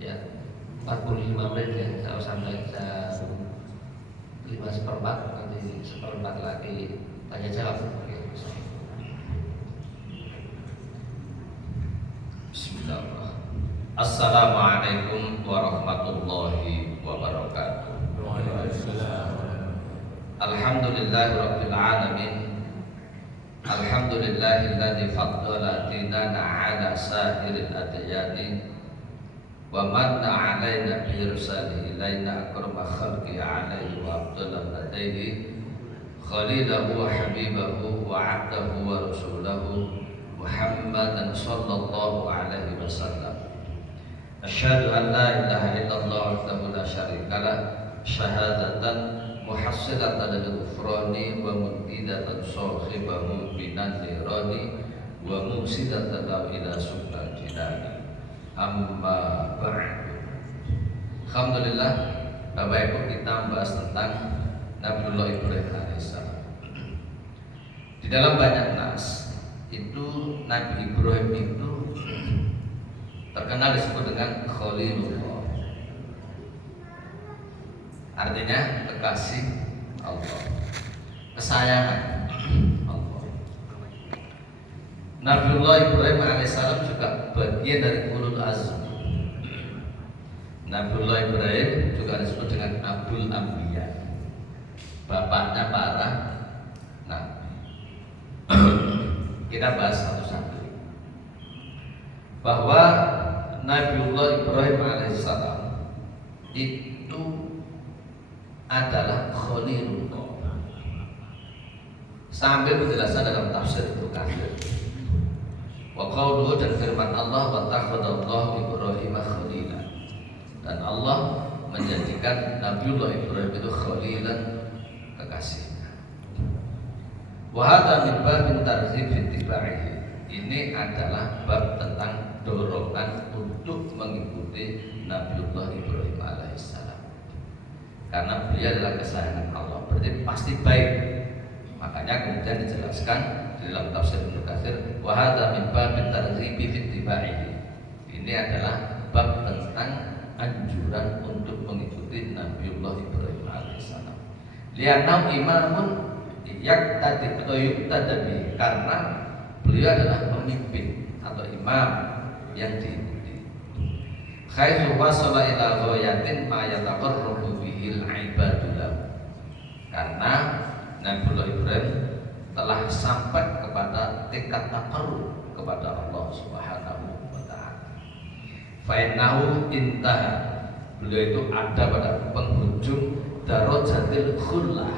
ya 45 menit ya, kalau sampai jam 5:15 nanti 1/4 lagi tanya jawab. Bismillah. Assalamualaikum warahmatullahi wabarakatuh. Alhamdulillahirabbil alamin. Alhamdulillahilladzi faddala dinana ala sa'iril adyani wa manna alaina bi irsalihi ilaina akrama khalqi alaihi wa afdala ladaihi khalilahu wa habibahu wa 'abdahu wa rasulahu Muhammadan sallallahu alaihi wasallam. Asyhadu an la ilaha illallah wahdahu la syarikalah syahadatan muhassilatan lil ghufrani wa mudidatan sahibahu binan nirani wa musidatan ila sunnah jinani. Amma ba'du. Alhamdulillah, Bapak Ibu, kita membahas tentang Nabiullah Ibrahim alaihissalam. Di dalam banyak nas itu Nabi Ibrahim itu terkenal disebut dengan Khalilullah, artinya kekasih Allah, kesayangan Allah. Nabiullah Ibrahim alaihissalam juga bagian dari ulul azm. Nabiullah Ibrahim juga disebut dengan Abul Anbiya, bapaknya para nabi. Kita bahas satu-satu bahwa Nabiullah Ibrahim alaihissalam itu adalah Khalilullah. Sambil penjelasan dalam tafsir Ibnu Katsir. Wa qauluhu, dan firman Allah, wa takhadallahu Ibrahim khalila, dan Allah menjadikan Nabiullah Ibrahim itu khalilan, kekasihnya. Wa hadza min babin targhib fi ittiba'ihi. Ini adalah bab tentang dorongan untuk mengikuti Nabiullah Ibrahim alaihissalam, karena beliau adalah kesayangan Allah, berarti pasti baik. Makanya kemudian dijelaskan di dalam tafsir Ibnu Katsir, wa hadza min babin targhib fi ittiba'ihi. Ini adalah bab tentang anjuran untuk mengikuti Nabiullah Ibrahim alaihissalam. Li'annahu imamun yaqtadi atau yuqtadi, karena beliau adalah pemimpin atau imam yang diikuti. Khairu wasala ila ghayatin ma yataqarrabu bihil ibadullah, karena Nabiullah Ibrahim telah sampai kepada tingkat taqarrub kepada Allah Subhanahu wa taala. Fa innahu intaha, beliau itu ada pada penghujung darajatil khullah.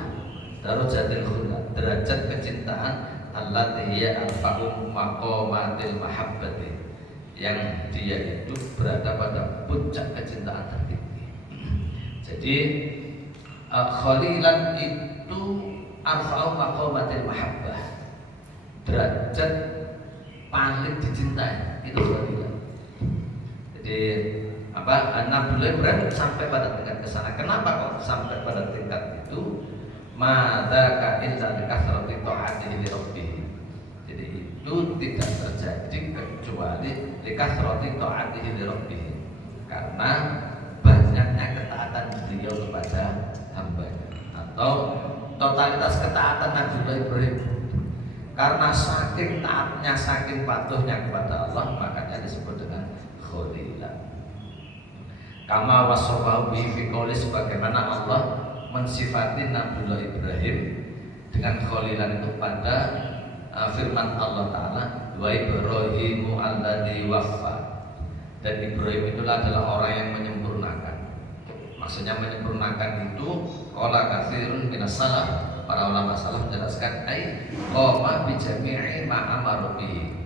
Darajatil khullah, derajat kecintaan, allati hiya al-fa'um maqamatil mahabbati, yang dia itu berada pada puncak kecintaan tertinggi. Jadi khalilan itu arfa'u maqamatil mahabbah, derajat paling dicintai, itu khalilan. Jadi Nabiullah Ibrahim sampai pada tingkat kesana. Kenapa kok sampai pada tingkat itu? Madzaka illa likathrati ta'atihi li rabbih. Jadi itu tidak terjadi kecuali likathrati ta'atihi li rabbih, karena banyaknya ketaatan beliau kepada hambanya, atau totalitas ketaatan Nabiullah Ibrahim. Karena saking taatnya, saking patuhnya kepada Allah, makanya disebut dengan khalilan. Kama wasafahu bihi fi qouli, sebagaimana Allah mensifati Nabiullah Ibrahim dengan khalilan itu pada firman Allah Ta'ala, wa Ibrahimu alladzi waffa, dan Ibrahim itulah adalah orang yang menyempurnakan. Maksudnya menyempurnakan itu qala katsirun minas salaf, para ulama salaf menjelaskan ai qama bi jami'i ma amara bihi.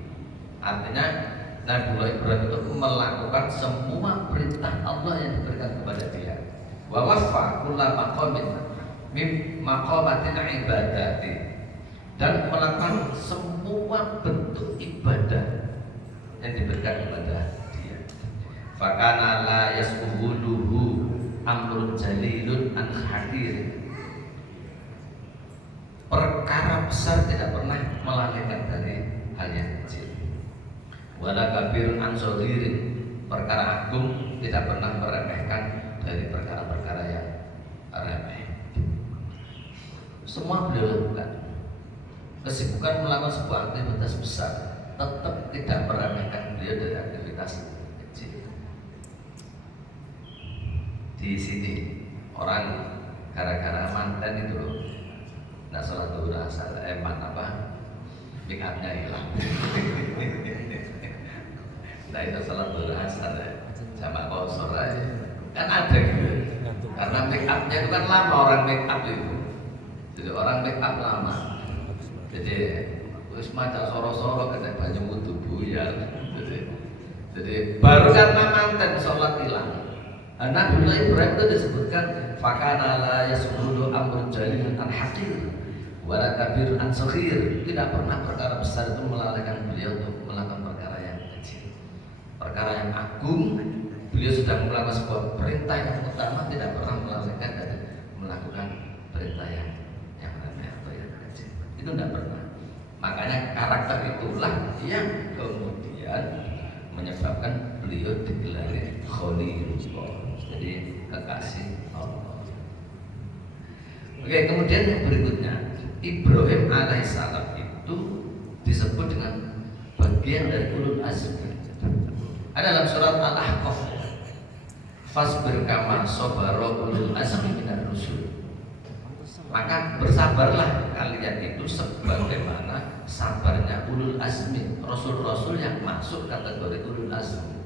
Artinya Nabiullah Ibrahim itu melakukan semua perintah Allah yang diberikan kepada dia. Wa waffa kulla maqamin min maqamatil ibadati, dan melakukan semua bentuk ibadah yang diberikan kepada dia. Fakana la yasbuhuluhu amrun jalilun an hadir, perkara besar tidak pernah melalaikan dari hal yang kecil. Wala kabirun an shodirin, perkara agung, tidak pernah meremehkan dari perkara-perkara yang remeh. Semua beliau lakukan. Kesibukan melakukan sebuah aktivitas besar, tetap tidak meremehkan beliau dari aktivitas kecil. Di sini orang gara-gara manten itu loh, nggak sholat duhur asar, make upnya hilang. Nah itu sholat duhur asar sama kau sore kan ada gitu. Karena make upnya itu kan lama orang make up itu, jadi orang make up lama. Jadi wis maca soro-soro kena banyu wudu buyar. Jadi baru karena manten sholat hilang. Nabi Ibrahim itu disebutkan fakana la yasbudu amrun jalilun an haqir wa la kabir an saghir. Tidak pernah perkara besar itu melalaikan beliau untuk melakukan perkara yang kecil. Perkara yang agung, beliau sudah melakukan sebuah perintah yang utama, tidak pernah melalaikan dari melakukan perintah yang remeh atau yang kecil. Itu tidak pernah. Makanya karakter itulah yang kemudian menyebabkan beliau digelari Khalilullah, jadi kekasih Allah. Oke, kemudian yang berikutnya, Ibrahim alaihissalam itu disebut dengan bagian dari ulul azmi. Ada dalam surat Al-Ahqaf, fasbir kama sabara ulul azmi minar rusul. Maka bersabarlah kalian itu sebagaimana sabarnya ulul azmi, rasul-rasul yang masuk kategori ulul azmi.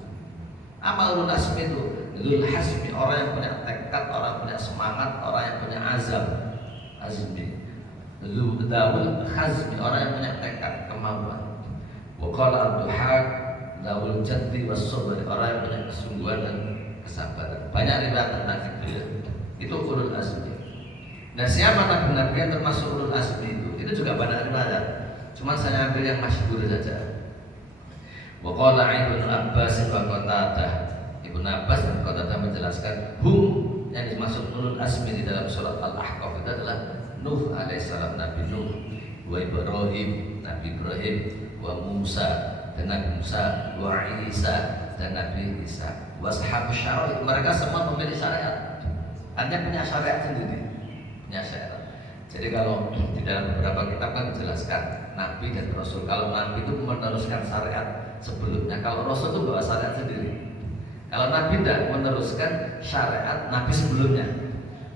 Apa ulul azmi itu? Ulul hazmi, orang yang punya tekad, orang yang punya semangat, orang yang punya azmi. Dzul hazmi, orang yang punya tekad, kemauan. Wa qala Abdul-Haq dzul jaddi was sabr, orang yang punya kesungguhan dan kesabaran. Banyak riwayat tentang itu ulul azmi. Nah, siapa nabi-nabi yang termasuk ulul azmi itu juga banyak riwayat. Cuma saya ambil yang masyhur saja. Wa qala Ibnu Abbas wa Qatadah. Ibnu Abbas dan Qatadah menjelaskan yang dimaksud ulul azmi di dalam surat Al-Ahqaf itu adalah Nuh alaihissalam, Nabi Nuh, wa Ibrahim, Nabi Ibrahim, wa Musa dan Nabi Musa, wa Isa dan Nabi Isa, wa ashabus syariat. Mereka semua memiliki syariat. Artinya punya syariat sendiri. Syarat. Jadi kalau di dalam beberapa kitab kan dijelaskan Nabi dan Rasul. Kalau Nabi itu meneruskan syariat sebelumnya, kalau Rasul itu bawa syariat sendiri. Kalau Nabi tidak meneruskan syariat Nabi sebelumnya.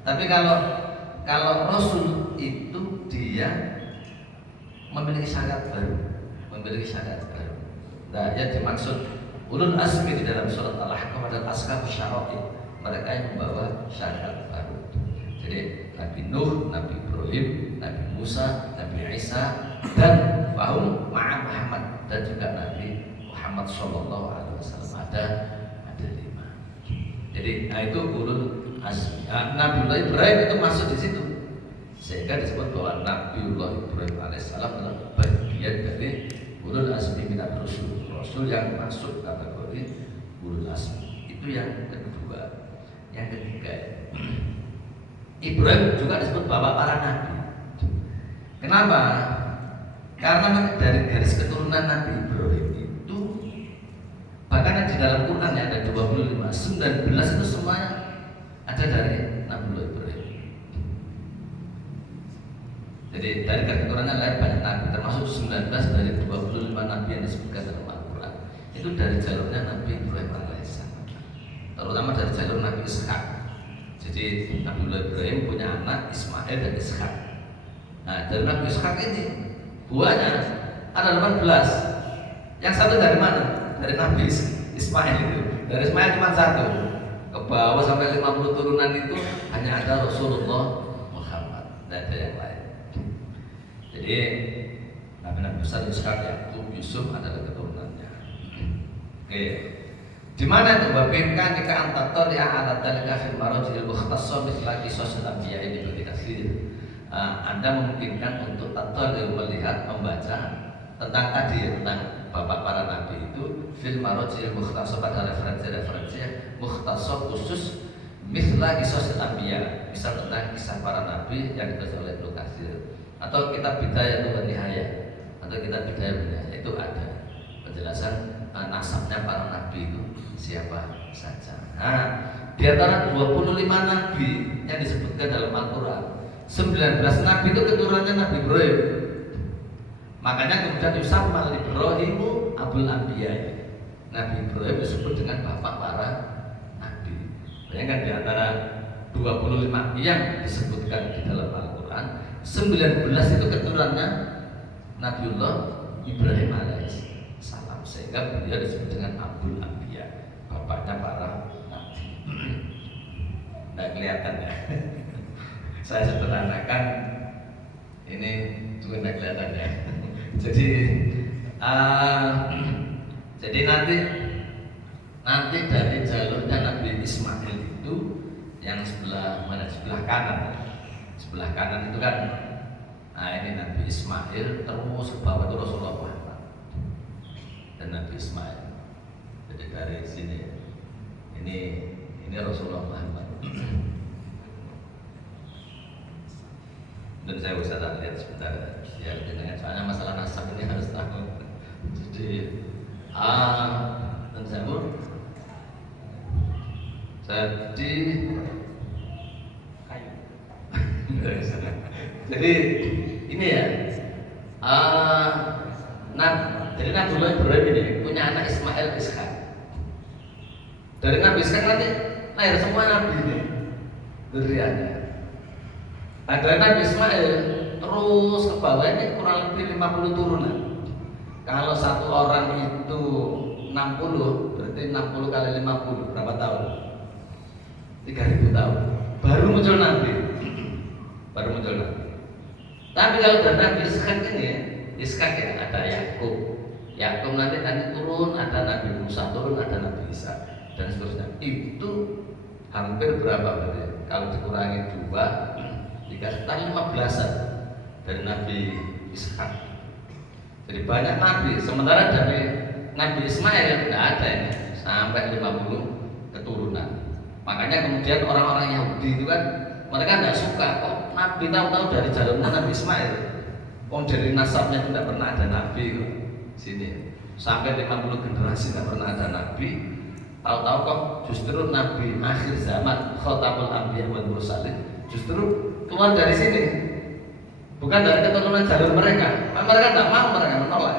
Tapi kalau Rasul itu dia memiliki syariat baru, Nah, yang dimaksud ulul azmi di dalam surat Al-Ahqaf adalah ashabus syariat, mereka yang membawa syariat baru. Jadi Nabi Nuh, Nabi Ibrahim, Nabi Musa, Nabi Isa dan wahum ma'a Muhammad dan juga Nabi Muhammad sallallahu alaihi wasallam ada 5. Jadi itu ulul azmi. Nabi Ibrahim itu masuk di situ. Sehingga disebut bahwa Nabi Ibrahim alaihissalam adalah bagian dari ulul azmi minar rusul. Rasul yang masuk kategori ulul azmi. Itu yang kedua. Yang ketiga, Ibrahim juga disebut bapak para nabi. Kenapa? Karena dari garis keturunan Nabi Ibrahim itu, bahkan di dalam Quran ya ada 25, 19 itu semuanya ada dari Nabi Ibrahim. Jadi dari garis keturunan lain banyak nabi, termasuk 19 dari 25 nabi yang disebutkan dalam Al-Quran itu dari jalurnya Nabi Ibrahim alaihissalam, terutama dari jalur Nabi Ishak. Jadi Nabi Ibrahim punya anak Ismail dan Ishak. Nah, dari Nabi Ishak ini buahnya ada 18. Yang satu dari mana? Dari Nabi Ismail itu. Dari Ismail cuma satu. Ke bawah sampai 50 turunan itu hanya ada Rasulullah Muhammad, tidak ada yang lain. Jadi Nabi besar Ishak, Yakub, Yusuf adalah keturunannya. Oke. Di mana itu babinkan jika antator yang alat dan kafir marojil mukhtasar misal kisah Nabi ini bagi kafir. Anda memungkinkan untuk tator melihat membaca tentang tadi tentang bapak para nabi itu fil marojil mukhtasar pada referensi mukhtasar khusus misal kisah Nabi, misal tentang kisah para nabi yang ditulis oleh Ibnu Katsir atau kitab Bidayah wa Nihayah atau kitab Bidayah wa Nihayah itu ada penjelasan nasabnya para nabi itu siapa saja. Nah, di antara 25 nabi yang disebutkan dalam Al-Quran, 19 nabi itu keturunannya Nabi Ibrahim. Makanya kemudian Yusammal Ibrahimu Abul Anbiya. Nabi Ibrahim disebut dengan bapak para nabi. Bayangkan di antara 25 yang disebutkan di dalam Al-Quran, 19 itu keturunannya Nabiullah Ibrahim alaihissalam, sehingga beliau disebut dengan Abul Anbiya, bapaknya para nabi. Nggak kelihatan ya. Saya sederhanakan, ini juga nggak kelihatan ya. Jadi nanti dari jalurnya Nabi Ismail itu yang sebelah mana? Sebelah kanan itu kan, nah ini Nabi Ismail, terus ke bawah itu Rasulullah Muhammad dan Nabi Ismail. Jadi dari sini ini Rasulullah Muhammad. Dan saya bisa lihat sebentar ya, dengan soalnya masalah nasab ini harus tahu. Jadi dan jadi kayu. Jadi ini ya, jadi Nabiullah Ibrahim ini punya anak Ismail Ishak. Dari Nabi Ishak nanti lahir semua nabi ini duriannya. Nah, dari Nabi Ismail terus ke bawah ini kurang lebih 50 turunan. Kalau satu orang itu 60, berarti 60 kali 50 berapa tahun? 3000 tahun. Baru muncul Nabi. Tapi kalau dari Nabi Ishak ini, Ishak ya, ada Yakub. Yakub nanti turun, ada Nabi Musa turun, ada Nabi Isa dan seterusnya. Itu hampir berapa berarti? Kalau dikurangi 2, 3 sekitar 15-an dari Nabi Ishak. Jadi banyak nabi. Sementara dari Nabi Ismail tidak ada ini sampai 50 keturunan. Makanya kemudian orang-orang Yahudi itu kan mereka tidak suka kok nabi tahu-tahu dari jalurnya Nabi Ismail. Dari nasabnya tidak pernah ada nabi sini. Sampai 50 generasi tidak pernah ada nabi. Tahu-tahu kok justru nabi akhir zaman Khatamul Anbiya wal Mursalin justru keluar dari sini, bukan dari keturunan jalur mereka. Mereka tidak mau, mereka menolak.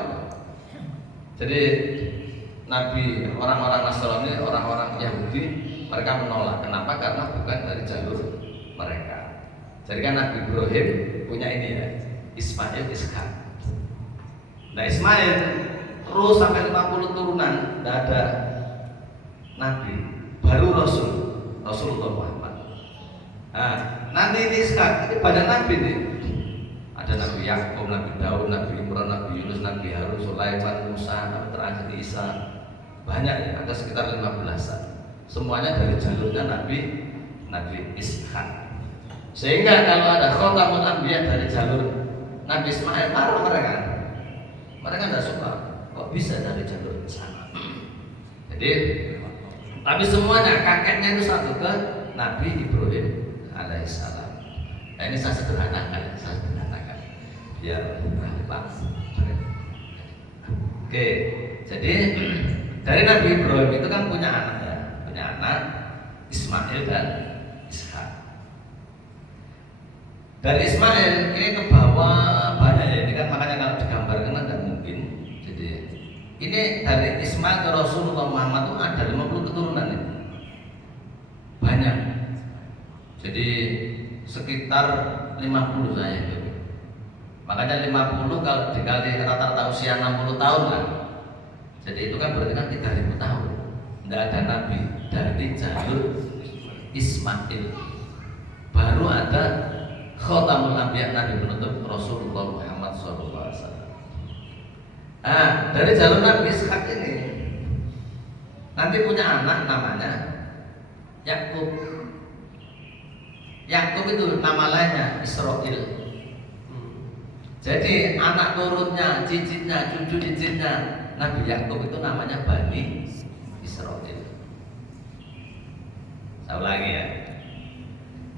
Jadi Nabi orang-orang Nasrani, orang-orang Yahudi, mereka menolak. Kenapa? Karena bukan dari jalur mereka. Jadi kan Nabi Ibrahim punya ini ya, Ismail Ishak. Nah Ismail terus sampai 50 turunan tidak ada Nabi, baru Rasulullah Muhammad. Nah, nanti ini Ishak ini banyak Nabi nih. Ada Nabi Yakub, Nabi Daud, Nabi Imran, Nabi Yunus, Nabi Harun, Sulaiman, Musa, Nabi terakhir Isa. Banyak ya, ada sekitar 15-an. Semuanya dari jalurnya Nabi Ishak. Sehingga kalau ada Khatamul Anbiya dari jalur Nabi Ismail, marah mereka. Mereka tidak suka. Kok bisa dari jalur sana? Jadi, tapi semuanya kakeknya itu satu ke Nabi Ibrahim alaihissalam. Nah, ini saya sederhanakan. Biar gampang. Oke, jadi dari Nabi Ibrahim itu kan punya anak ya, punya anak Ismail dan Ishak. Dari Ismail ini ke bawah banyak ya, ini kan makanya kalau digambarkan kan tidak mungkin. Jadi ini dari Ismail ke Rasulullah Muhammad itu ada 50 keturunan ini. Banyak. Jadi sekitar 50 saya itu. Makanya 50 kalau dikali rata-rata usia 60 tahun lah. Jadi itu kan berarti kan 3000 tahun. Tidak ada nabi dari jalur Ismail. Baru ada Khatamul Anbiya, Nabi penutup Rasulullah Muhammad SAW. Nah, dari jalur Nabi Ishak ini nanti punya anak namanya Yakub. Yakub itu nama lainnya Israil. Jadi anak turunnya, cicitnya, cucu cicitnya Nabi Yakub itu namanya Bani Israil. Saya ulangi ya.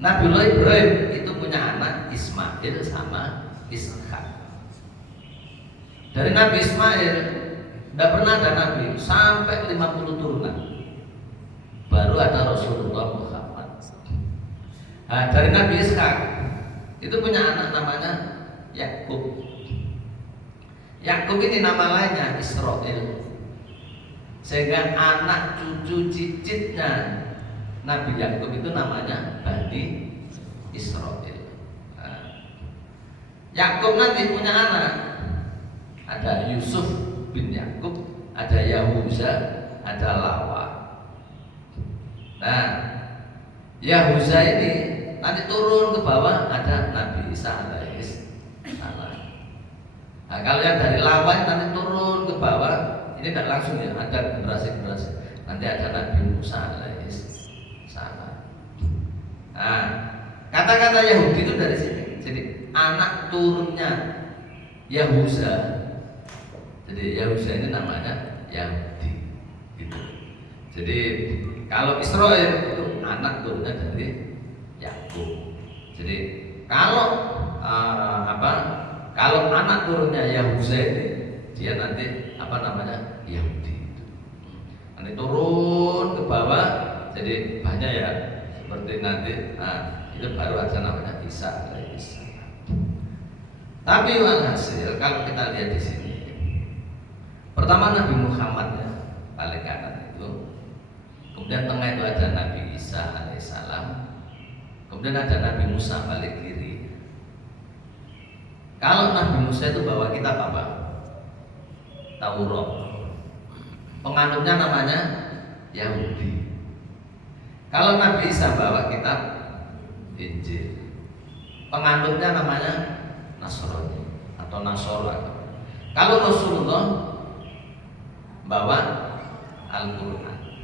Nabiullah Ibrahim itu punya anak Ismail sama Ishak. Dari Nabi Ismail tidak pernah ada Nabi sampai 50 turunan. baru ada Rasulullah Muhammad. Nah, dari Nabi Ishak itu punya anak namanya Yakub. Yakub ini nama lainnya Israel. Sehingga anak cucu cicitnya Nabi Yakub itu namanya Bani Israel. Yakub nanti punya anak, ada Yusuf bin Yakub, ada Yahuza, ada Lawa. Nah, Yahuza ini nanti turun ke bawah ada Nabi Isa alaihissalam. Nah, kalau yang dari Lawa nanti turun ke bawah, ini tidak langsung ya, ada generasi-generasi. Nanti ada Nabi Musa alaihissalam. Nah, kata-kata Yahudi itu dari sini. Jadi anak turunnya Yahuza. Jadi Yahuza ini namanya Yahudi. Gitu. Jadi kalau Israel itu anak turunnya dari Yakub. Jadi kalau kalau anak turunnya Yahuza ini dia nanti Yahudi itu. Nanti turun ke bawah jadi banyak ya seperti nanti itu baru ada namanya Isa alaihissalam. Tapi walhasil kalau kita lihat di sini, pertama Nabi Muhammad ya paling kanan itu, kemudian tengah itu ada Nabi Isa alaihissalam, kemudian ada Nabi Musa paling kiri. Kalau Nabi Musa itu bawa kitab apa? Taurat. Penganutnya namanya Yahudi. Kalau Nabi Isa bawa kitab Injil, penganutnya namanya Nasrani atau Nasora. Kalau Rasulullah bawa Al-Quran.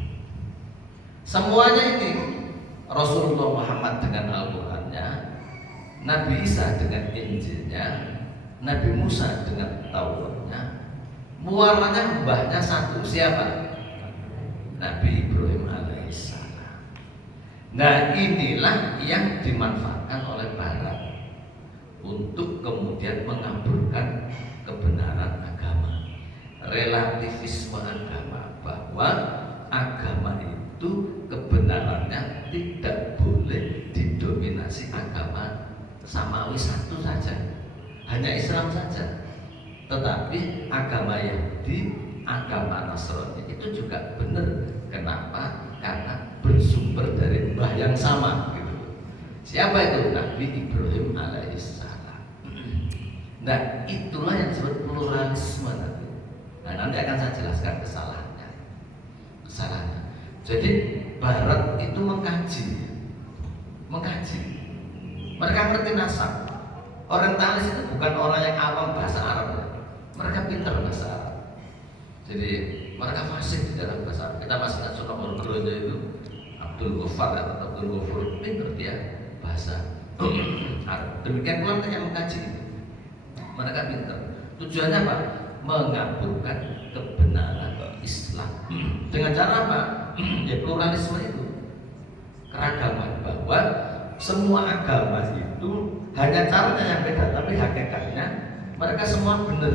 Semuanya ini Rasulullah Muhammad dengan Al-Qurannya, Nabi Isa dengan Injilnya, Nabi Musa dengan Tauratnya. Muaranya mbahnya satu, siapa? Nabi Ibrahim alaihissalam. Nah, inilah yang dimanfaatkan oleh Barat untuk kemudian mengaburkan kebenaran agama, relativisme agama, bahwa agama itu kebenarannya tidak boleh didominasi agama samawi satu saja, hanya Islam saja. Tetapi agama Yahudi, agama Nasrani itu juga benar. Kenapa? Karena bersumber dari mbah yang sama gitu. Siapa itu? Nabi Ibrahim alaihissalam. Nah, itulah yang disebut pluralisme nanti. Nah, nanti akan saya jelaskan kesalahannya. Jadi Barat itu mengkaji. Mereka ngerti nasab. Orientalis itu bukan orang yang awam bahasa Arab. Mereka pintar bahasa Arab. Jadi mereka fasih di dalam bahasa Arab. Kita masih ingat Sunan Bonang itu Abdul Ghaffar atau Abdul Ghafur, pintar dia bahasa Arab. Demikian pula yang mengkaji. Mereka pintar. Tujuannya apa? Mengaburkan kebenaran Islam. Dengan cara apa? Ya pluralisme itu, keragaman, bahwa semua agama itu hanya caranya yang beda, tapi hakikatnya mereka semua benar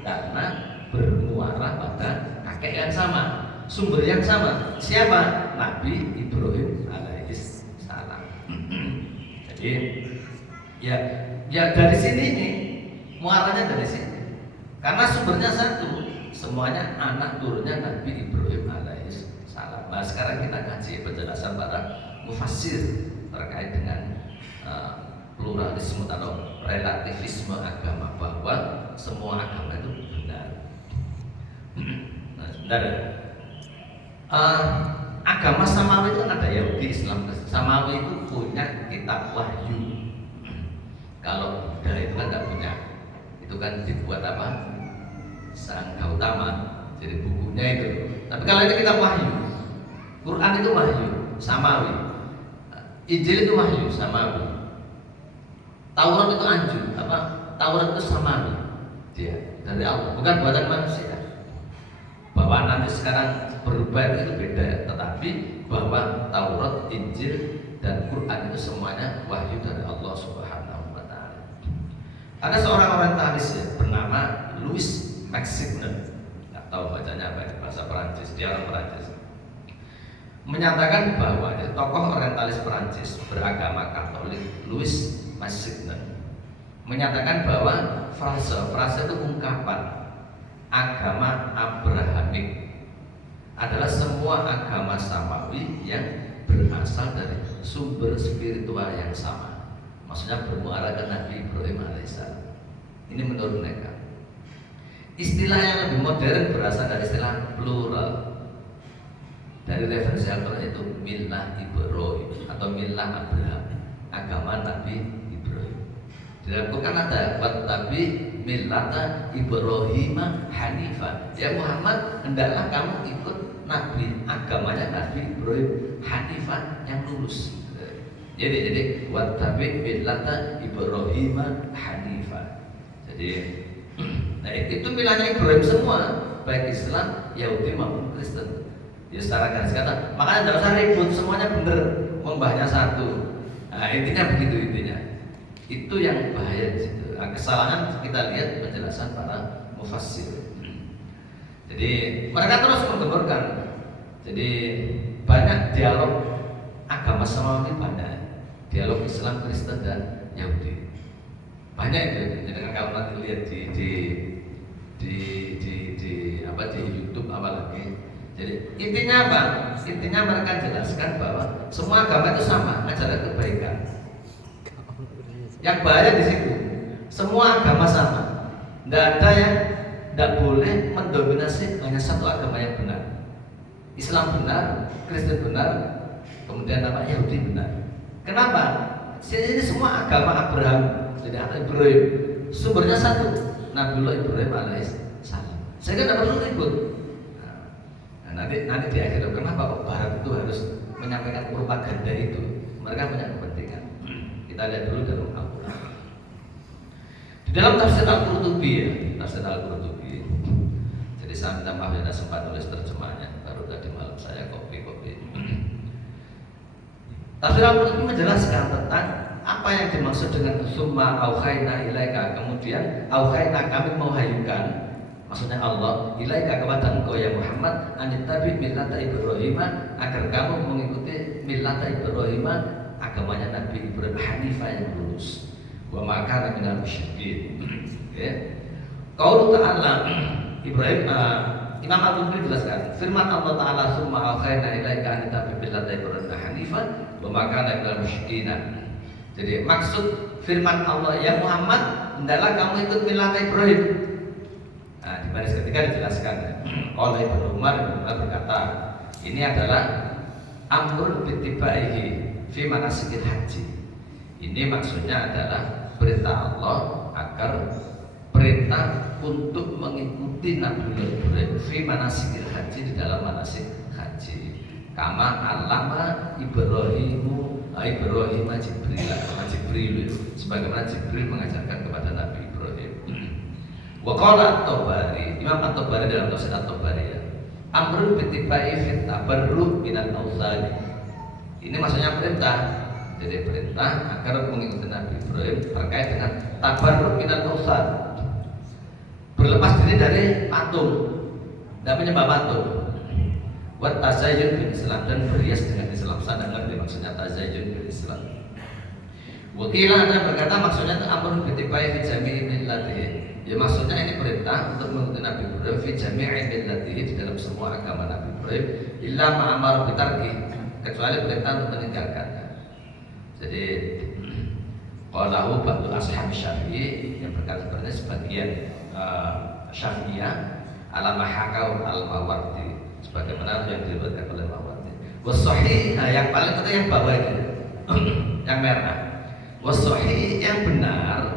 karena bermuara pada kakek yang sama, sumber yang sama. Siapa? Nabi Ibrahim alaihissalam. Jadi ya dari sini nih, muaranya dari sini. Karena sumbernya satu, semuanya anak turunnya Nabi Ibrahim alaihissalam. Nah, sekarang kita kaji penjelasan para mufassir terkait dengan pluralisme atau relativisme agama, bahwa semua agama itu benar. Nah, sebentar. Agama samawi itu ada Yahudi, Islam. Samawi itu punya kitab wahyu. Kalau Buddha itu kan tidak punya. Itu kan dibuat apa? Sang Gautama. Jadi bukunya itu. Tapi kalau itu kitab wahyu, Quran itu wahyu, samawi. Injil itu wahyu, samawi. Taurat itu anjur, Taurat itu samawi. Dia dari Allah, bukan buatan manusia. Bahwa nanti sekarang berubah itu beda, tetapi bahwa Taurat, Injil, dan Quran itu semuanya wahyu dari Allah Subhanahu wa Ta'ala. Ada seorang orientalis ya, bernama Louis Maximin, nggak tahu bacanya apa, bahasa Perancis, dia orang Perancis. menyatakan bahwa tokoh orientalis Perancis beragama Katolik Louis Massignon menyatakan bahwa frase itu ungkapan agama Abrahamik adalah semua agama samawi yang berasal dari sumber spiritual yang sama. Maksudnya bermuara ke Nabi Ibrahim alaihissalam. Ini menurut mereka. Istilah yang lebih modern berasal dari istilah plural. Dari referensi Al-Quran itu milah Ibrahim atau milah Abraham, agama Nabi Ibrahim. Di dalam Quran ada wattabi millata Ibrahim Hanifa. Ya Muhammad, hendaklah kamu ikut Nabi, agamanya Nabi Ibrahim Hanifah yang lurus. Jadi wattabi millata Ibrahim Hanifah. Jadi nah itu milahnya Ibrahim semua, baik Islam, Yahudi maupun Kristen. Ya secara garis kata, makanya tidak usah ribut, semuanya benar, membahnya satu. Nah, intinya begitu intinya. Itu yang bahaya di situ. Nah, kesalahan kita lihat penjelasan para mufassir. Jadi mereka terus menggemburkan. Jadi banyak dialog agama samawi, banyak dialog Islam, Kristen dan Yahudi. Banyak itu. Jadi kalau nanti lihat di YouTube apalagi. Jadi intinya apa? Intinya mereka jelaskan bahwa semua agama itu sama, ajaran kebaikan. Yang bahaya di situ, semua agama sama. Tidak ada yang tidak boleh mendominasi hanya satu agama yang benar. Islam benar, Kristen benar, kemudian nama Yahudi benar. Kenapa? Ini semua agama Abraham, jadi Ibrahim. Sumbernya satu, Nabiullah Ibrahim alaihissalam. Sehingga tidak perlu ribut. Nanti di akhir kenapa kok Barat itu harus menyampaikan propaganda itu? Mereka punya kepentingan. Kita lihat dulu dalam Al-Quran. Di dalam tafsir Al-Qurtubi ya, tafsir Al-Qurtubi. Jadi saya minta maaf tidak sempat nulis terjemahnya. Baru tadi malam saya kopi. Tafsir Al-Qurtubi menjelaskan tentang apa yang dimaksud dengan summa auhayna ilaika, kemudian auhayna kami mewahayukan. Maksudnya Allah ilaika kepada engkau ya Muhammad anittabi millata Ibrahim, agar kamu mengikuti millata Ibrahim, agamanya Nabi Ibrahim Hanifah yang lurus. Wa ma kana minal musyrikin. Ya. Qaul ta'ala Ibrahim Imam Al-Qurtubi jelaskan firman Allah Ta'ala summa auhayna ilaika anittabi millata Ibrahim Hanifah wa ma kana minal musyrikin. Jadi maksud firman Allah ya Muhammad hendaklah kamu ikut millata Ibrahim. Nah, di baris ketiga dijelaskan oleh Ibnu Umar berkata, ini adalah amrun bitibaihi fi manasikil haji. Ini maksudnya adalah perintah Allah agar perintah untuk mengikuti Nabi Ibrahim fi manasikil haji, di dalam manasik haji. Kama alama Ibrahim Jibril, sebagaimana Jibril mengajarkan kepada Nabi Ibrahim. Wa qala At-Tabari, Imam At-Tabari dalam tafsir At-Tabari ya, amrun bittibai fit tabarruk minal awzani. Ini maksudnya perintah. Jadi perintah agar mengikuti Nabi Ibrahim terkait dengan tabarruk minal awzan. Berlepas diri dari patung dan menyembah patung. Wa tazayyun bil Islam, dan berhias dengan Islam. Saya ngerti maksudnya tazayyun bil Islam. Wakilah ada berkata maksudnya itu amrun bittibai fi jami'i millatihi. Ya maksudnya ini perintah untuk mengikuti Nabi Ibrahim fi jami'i millatihi, di dalam semua agama Nabi Ibrahim, illa ma'amar bitarki, kecuali perintah untuk meninggalkannya. Jadi qalahu ba'du ashab Syafi'i, yang berkata sebenarnya sebagian Syafi'iyah ala mahakau al-Mawardi, sebagaimana yang diriwayatkan oleh Mawardi. Was-sahih, yang paling penting yang bawah ini yang merah. Was-sahih yang benar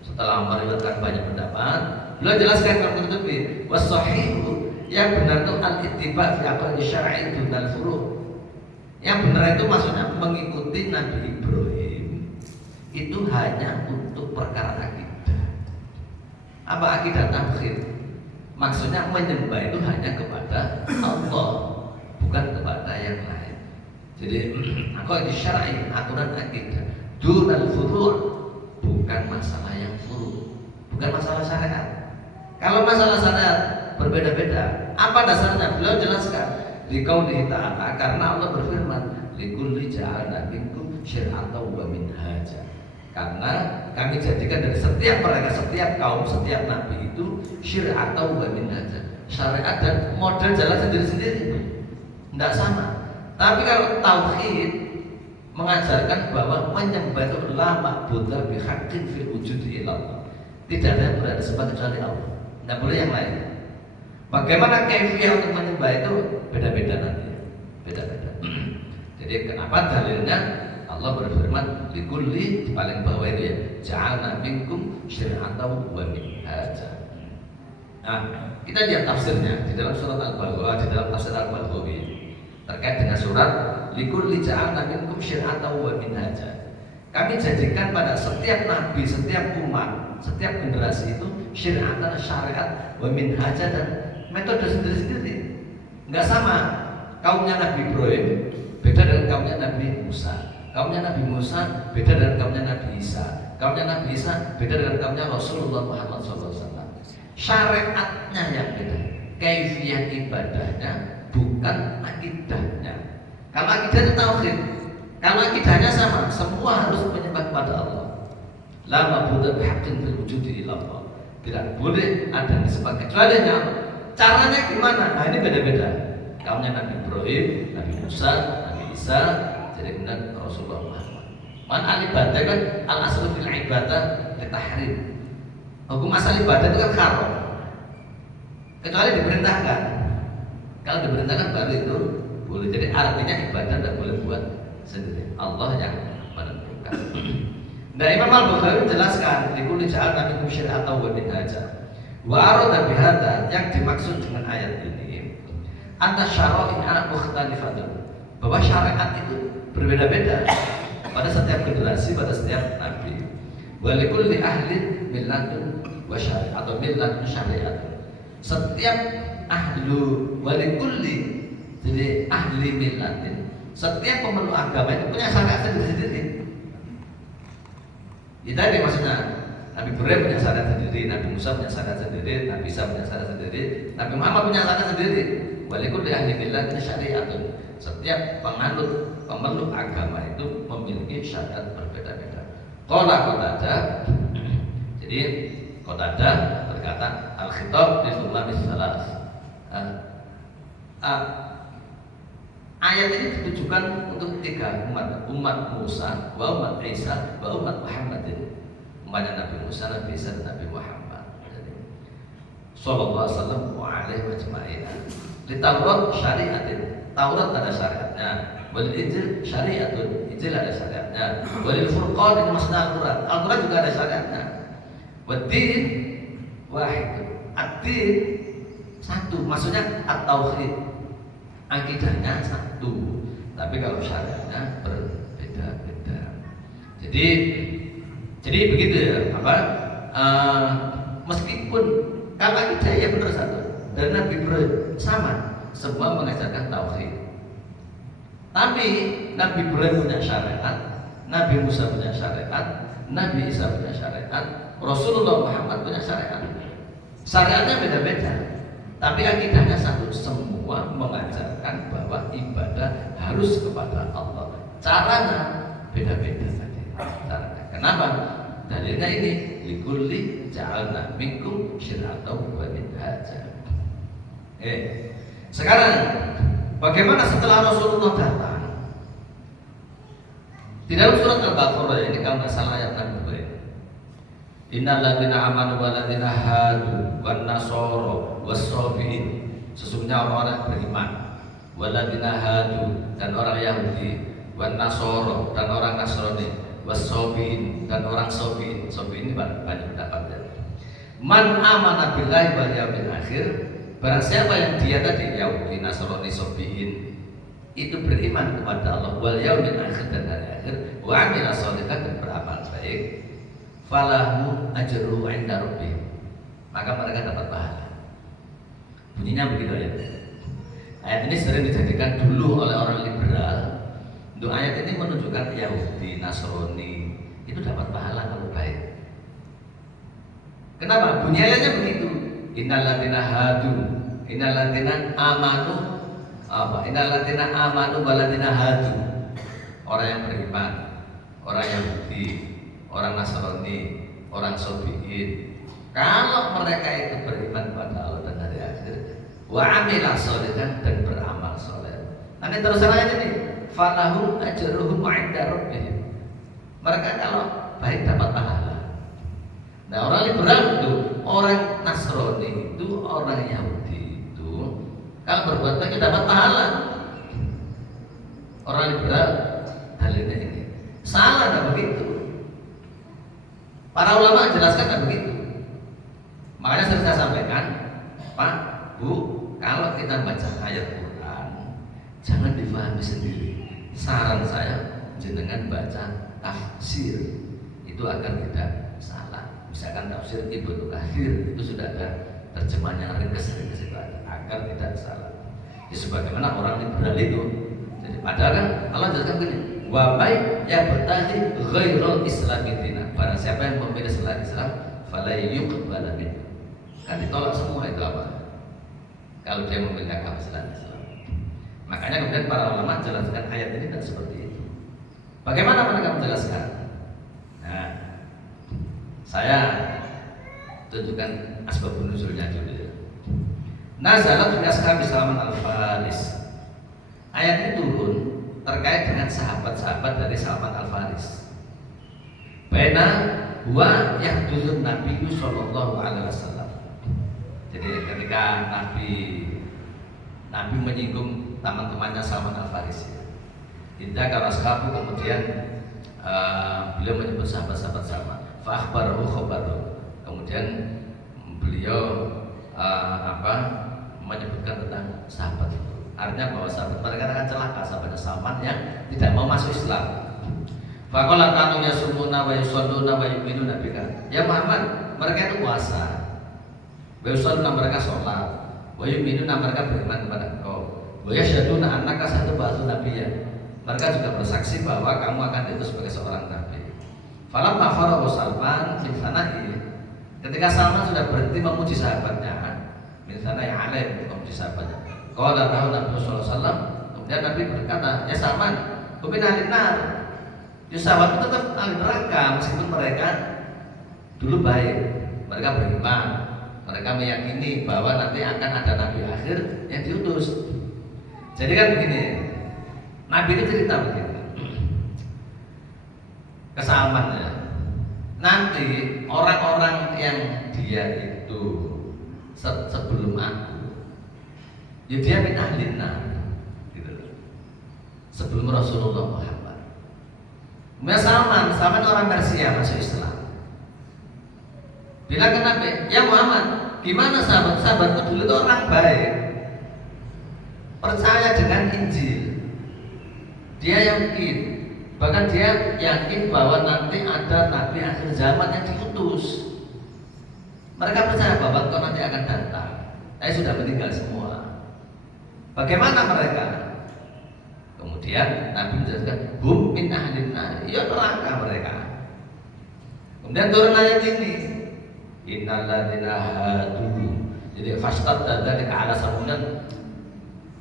setelah meriwayatkan banyak pendapat, beliau jelaskan kalau Qurtubi, was-sahihu yang benar itu al-ittiba fi aqli syar'i dunal furu'. Yang benar itu maksudnya mengikuti Nabi Ibrahim itu hanya untuk perkara akidah. Apa akidah tauhid? Maksudnya menyembah itu hanya kepada Allah, bukan kepada yang lain. Jadi aqli syar'i, aturan akidah, dunal furu', bukan masalah yang furu', bukan masalah syariat. Kalau masalah syariat berbeda-beda. Apa dasarnya? Beliau jelaskan Liqaulihi ta'ala, karena Allah berfirman, likulli ja'alna minkum syir'atan wa minhaja. Karena kami jadikan dari setiap mereka, setiap kaum, setiap nabi itu syir'atan wa minhaja, syariat dan model jalan sendiri-sendiri. Tidak sama. Tapi kalau tauhid mengajarkan bahwa menyembah itu la ma'budu bihaqqin fil wujudi illallah. Tidak ada yang berada sembah kecuali Allah. Tidak boleh yang lain. Bagaimana kaifiyah untuk menyembah itu beda-beda nanti, beda-beda. Jadi kenapa dalilnya Allah berfirman likulli paling bawah itu ya, ja'alna minkum syir'atan wa minhaja. Nah, kita lihat tafsirnya di dalam surat Al-Baqarah, di dalam tafsir Al-Baghawi terkait dengan surat likulli ja'alna minkum syir'atan wa minhaja. Kami jadikan pada setiap nabi, setiap umat, setiap generasi itu syir'atan, syariat, wa minhaja, dan metode sendiri-sendiri. Enggak sama. Kaumnya Nabi Ibrahim beda dengan kaumnya Nabi Musa. Kaumnya Nabi Musa beda dengan kaumnya Nabi Isa. Kaumnya Nabi Isa beda dengan kaumnya Rasulullah Muhammad SAW. Syariatnya yang beda, kaifiyah ibadahnya, bukan akidahnya. Kalau akidah itu tauhid, kalau akidahnya sama, semua harus menyembah kepada Allah. La ma'budu bihaqqin fil wujudi illallah. Tidak boleh ada yang disembah kecuali Allah. Caranya gimana? Nah, ini beda-beda. Kaumnya Nabi Ibrahim, Nabi Musa, Nabi Isa, jadi kemudian Rasulullah Muhammad. Man al-ibadah kan al-aslu fil ibadah tahrim. Hukum asal ibadah itu kan haram, kecuali diperintahkan. Kalau diperintahkan baru itu boleh. Jadi artinya ibadah tidak boleh buat sendiri. Allah yang menentukan. Nah, Imam Al-Bukhari menjelaskan likulli ja'alna minkum syir'atan wa minhaja. Wa arada bihadza, yang dimaksud dengan ayat ini anna syara'i'a mukhtalifatun, bahwa syariat itu berbeda-beda pada setiap generasi, pada setiap nabi. Wa likulli ahli millatun wa syari'at atau millatun syari'at. Setiap ahlu wa likulli, jadi ahli millatin, setiap pemeluk agama itu punya syariat sendiri-sendiri. Itu tadi maksudnya. Nabi Ibrahim punya syariat sendiri, Nabi Musa punya syariat sendiri, Nabi Isa punya syariat sendiri, Nabi Muhammad punya syariat sendiri. Walaupun di ahli millatin syariatun, setiap pemeluk agama itu memiliki syariat berbeda-beda. Qala Qatadah, jadi Qatadah berkata al-khitab li ulamis salas. Ayat ini ditujukan untuk tiga umat, umat Musa, wa umat Isa, wa umat Muhammadin. Umatnya Nabi Musa, Nabi Isa, dan Nabi Muhammad. Jadi, sallallahu alaihi wasallam. Di Taurat syariatin, Taurat ada syariatnya. Walil Injil syariatun, Injil ada syariatnya. Walil Furqan, ini maksudnya Al-Quran, Al-Quran juga ada syariatnya. Waddin wahid, ad-din satu, maksudnya at-tauhid, akidahnya satu, tapi kalau syariatnya berbeda-beda. Jadi begitu ya, meskipun kalau akidah ya benar satu, dan Nabi Ibrahim sama, semua mengajarkan tauhid. Tapi Nabi Ibrahim punya syariat, Nabi Musa punya syariat, Nabi Isa punya syariat, Rasulullah Muhammad punya syariat. Syariatnya beda-beda, tapi akidahnya satu, semua mengajarkan bahwa ibadah harus kepada Allah. Caranya beda-beda saja. Caranya. Kenapa? Dalilnya ini likulli ja'alna minkum syir'atan wa minhaja. Sekarang bagaimana setelah Rasulullah datang? Di dalam surat Al-Baqarah ini kalau nggak salah ayat 6, innal ladzina amanu wal ladzina hadu wan nasara was-sabiin, sesungguhnya orang-orang beriman, wal ladzina hadu, dan orang Yahudi, wan nasara, dan orang Nasrani, was-sabiin, dan orang sabiin. Sabiin ini banyak pendapatnya. Man amana billahi wal yaumil akhir, barang siapa yang dia tadi Yahudi, Nasrani, sabiin itu beriman kepada Allah wal yaumil akhir, dan hari akhir, wa amila sholihan, dan beramal baik, falahu ajruhu 'inda rabbih, maka mereka dapat pahala. Bunyinya begitu ya. Ayat ini sering dijadikan dulu oleh orang liberal. Untuk ayat ini menunjukkan Yahudi, Nasrani itu dapat pahala kalau baik. Kenapa? Bunyi ayatnya begitu. Innal ladzina hadu, innal ladzina amanu apa? Innal ladzina amanu wal ladzina hadu. Orang yang beriman, orang Yahudi, orang Nasrani, orang Sabiin. Kalau mereka itu beriman pada Allah dan hari akhir, wa amila sholihan dan beramal soleh. Nanti terus ayat ini, falahum ajruhum 'inda rabbihim. Mereka kalau baik dapat pahala. Nah, orang liberal itu, orang Nasrani itu, orang Yahudi itu, kalau berbuat baik dapat pahala. Orang liberal dalilnya ini salah, tidak begitu. Para ulama jelaskan tidak begitu. Makanya sering saya sampaikan, Pak, Bu, kalau kita baca ayat Quran, jangan difahami sendiri. Saran saya, jenengan baca tafsir, itu agar tidak salah. Misalkan tafsir Ibnu Katsir itu sudah ada terjemahan yang ringkas itu agar tidak salah. Ya, sebagaimana orang liberal itu. Jadi padahal kan Allah jelaskan begini, wa may yabtaghi ghairal islami dinan. Barang siapa yang memilih selain Islam, fala yuqbal minhu. Kan ditolak semua itu apa? Kalau dia memilih agama selain Islam. Makanya kemudian para ulama jelaskan ayat ini dan seperti itu. Bagaimana mereka menjelaskan? Nah, saya tunjukkan asbabun nuzulnya dulu ya. Nazalat fi ashabi Salman al-Faris. Ayat ini turun terkait dengan sahabat-sahabat dari Salman al-Faris. Baina wa yahduzun Nabi sallallahu alaihi wasallam. Jadi ketika Nabi menyinggung teman-temannya Salman al-Farisi, Indah Karaskabu kemudian beliau menyebut sahabat-sahabat sama, fa'akhbarahu khobaru. Kemudian beliau menyebutkan tentang sahabat itu. Artinya bahwa sahabat mereka akan celaka, sahabatnya Salman yang tidak mau masuk Islam. Faqala kanu yasumuna wa yusalluna wa yu'minuna bika. Ya Muhammad, mereka itu puasa. Wa yusalluna, mereka sholat. Wa yu'minuna, mereka beriman kepada Engkau. Wa yasyhaduna annaka satu ba'su nabiyya. Mereka juga bersaksi bahwa kamu akan diutus sebagai seorang nabi. Falamma farahu Salman min sana'i. Ketika Salman sudah berhenti memuji sahabatnya, min sana'i alaih, memuji sahabatnya. Qala lahu Nabi sallallahu alaihi wasallam, kemudian Nabi berkata, "Ya Salman, hum min ahli nar." Ya sahabat itu tetap ahli neraka meskipun mereka dulu baik, mereka beriman, mereka meyakini bahwa nanti akan ada nabi akhir yang diutus. Jadi kan begini, Nabi itu cerita begini ke Salman ya. Nanti orang-orang yang dia itu sebelum aku, ya dia min ahlin nar, gitu. Sebelum Rasulullah Muhammad. Salman orang Persia masuk Islam. Bilang ke Nabi, ya Muhammad, gimana sahabat-sahabatku dulu itu orang baik, percaya dengan Injil. Dia yakin, bahkan dia yakin bahwa nanti ada nabi akhir zaman yang diutus. Mereka percaya bahwa engkau nanti akan datang. Tapi sudah meninggal semua. Bagaimana mereka? Kemudian Nabi menjelaskan, hum min ahlin nar, ya neraka mereka. Kemudian turun ayat ini, innal ladzina hadu. Jadi fastad dari ala sabunan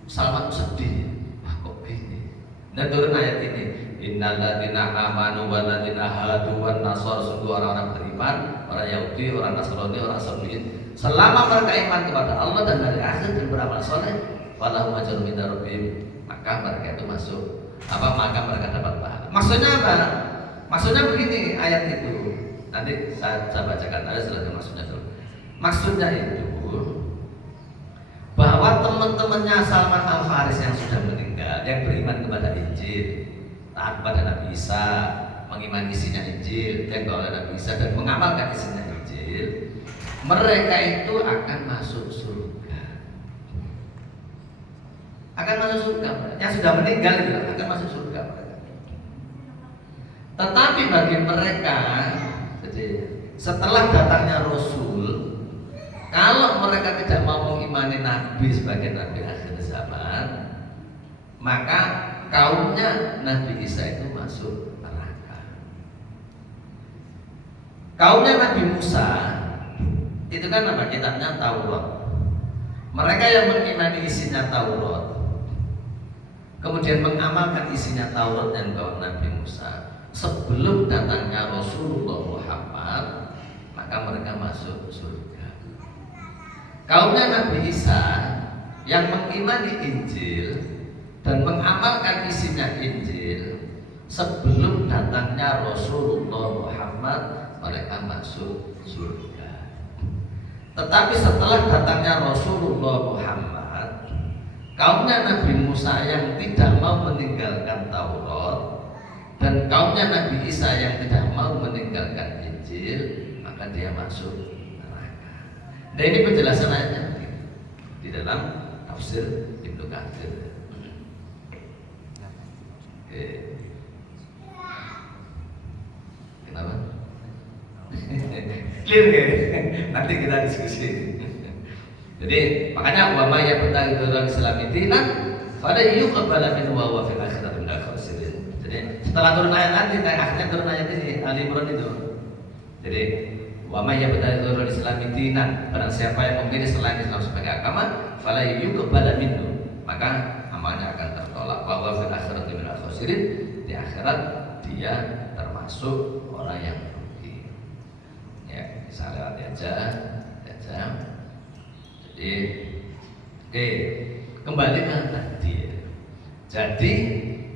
Salman sedih. Wah kok gini? Dan turun ayat ini, innal ladzina amanu wal ladzina hadu wan nasar, sungguh orang-orang beriman, orang Yahudi, orang Nasrani, orang Sabiin, selama mereka iman kepada Allah dan hari akhir dan beramal soleh, falahum ajrun min rabbihim, maka mereka itu maka mereka dapat pahala. Maksudnya apa? Maksudnya begini ayat itu. Nanti saya bacakan aja setelah maksudnya dulu. Maksudnya itu bahwa teman-temannya Salman al-Faris yang sudah meninggal, yang beriman kepada Injil, taat kepada Nabi Isa, mengimani isinya Injil, yang oleh Nabi Isa dan mengamalkan isinya Injil, mereka itu akan masuk surga. Akan masuk surga. Yang sudah meninggal itu akan masuk surga. Tetapi bagi mereka, jadi setelah datangnya Rasul, kalau mereka tidak mau mengimani Nabi sebagai Nabi akhir zaman, maka kaumnya Nabi Isa itu masuk neraka. Kaumnya Nabi Musa itu kan nama kitabnya Taurat. Mereka yang mengimani isinya Taurat, kemudian mengamalkan isinya Taurat dan kaum Nabi Musa sebelum datangnya Rasulullah Muhammad, maka mereka masuk surga. Kaumnya Nabi Isa yang mengimani Injil dan mengamalkan isinya Injil sebelum datangnya Rasulullah Muhammad, mereka masuk surga. Tetapi setelah datangnya Rasulullah Muhammad, kaumnya Nabi Musa yang tidak mau meninggalkan Taurat dan kaumnya Nabi Isa yang tidak mau meninggalkan Injil, maka dia masuk neraka. Nah, ini penjelasan ayatnya di dalam tafsir Ibnu Katsir. Oke. Kenapa? Clear ya? Nanti kita diskusi. Jadi makanya wama ya bertahun Islam dinan pada yuqbala min wa fil akhirati minal khasirin. Jadi setelah turun ayat nanti akhirnya turun ayat ini Ali Imran itu. Jadi wama ya bertahun Islam dinan, barang siapa yang memilih selain Islam sebagai agama, fala yuqbala minhu, maka amalnya akan tertolak. Wa fil akhirati minal khasirin, di akhirat dia termasuk orang yang rugi. Ya, bisa lewat aja. Jadi, kembali ke tadi. Jadi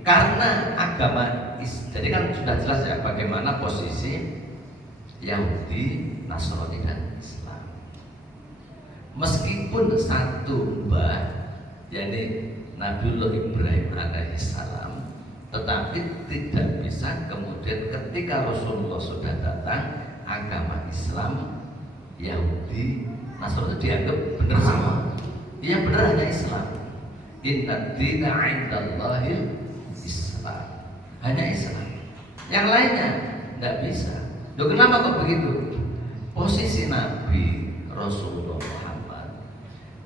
karena agama jadi kan sudah jelas ya bagaimana posisi Yahudi, Nasrani dan Islam. Meskipun satu mbah, yakni Nabiullah Ibrahim alaihissalam, tetapi tidak bisa kemudian ketika Rasulullah sudah datang, agama Islam, Yahudi, Nasrani dianggap benar sama. Yang benar hanya Islam. Inna dina 'indallahil Islam. Hanya Islam. Yang lainnya tidak bisa. Loh, kenapa kok begitu? Posisi Nabi Rasulullah Muhammad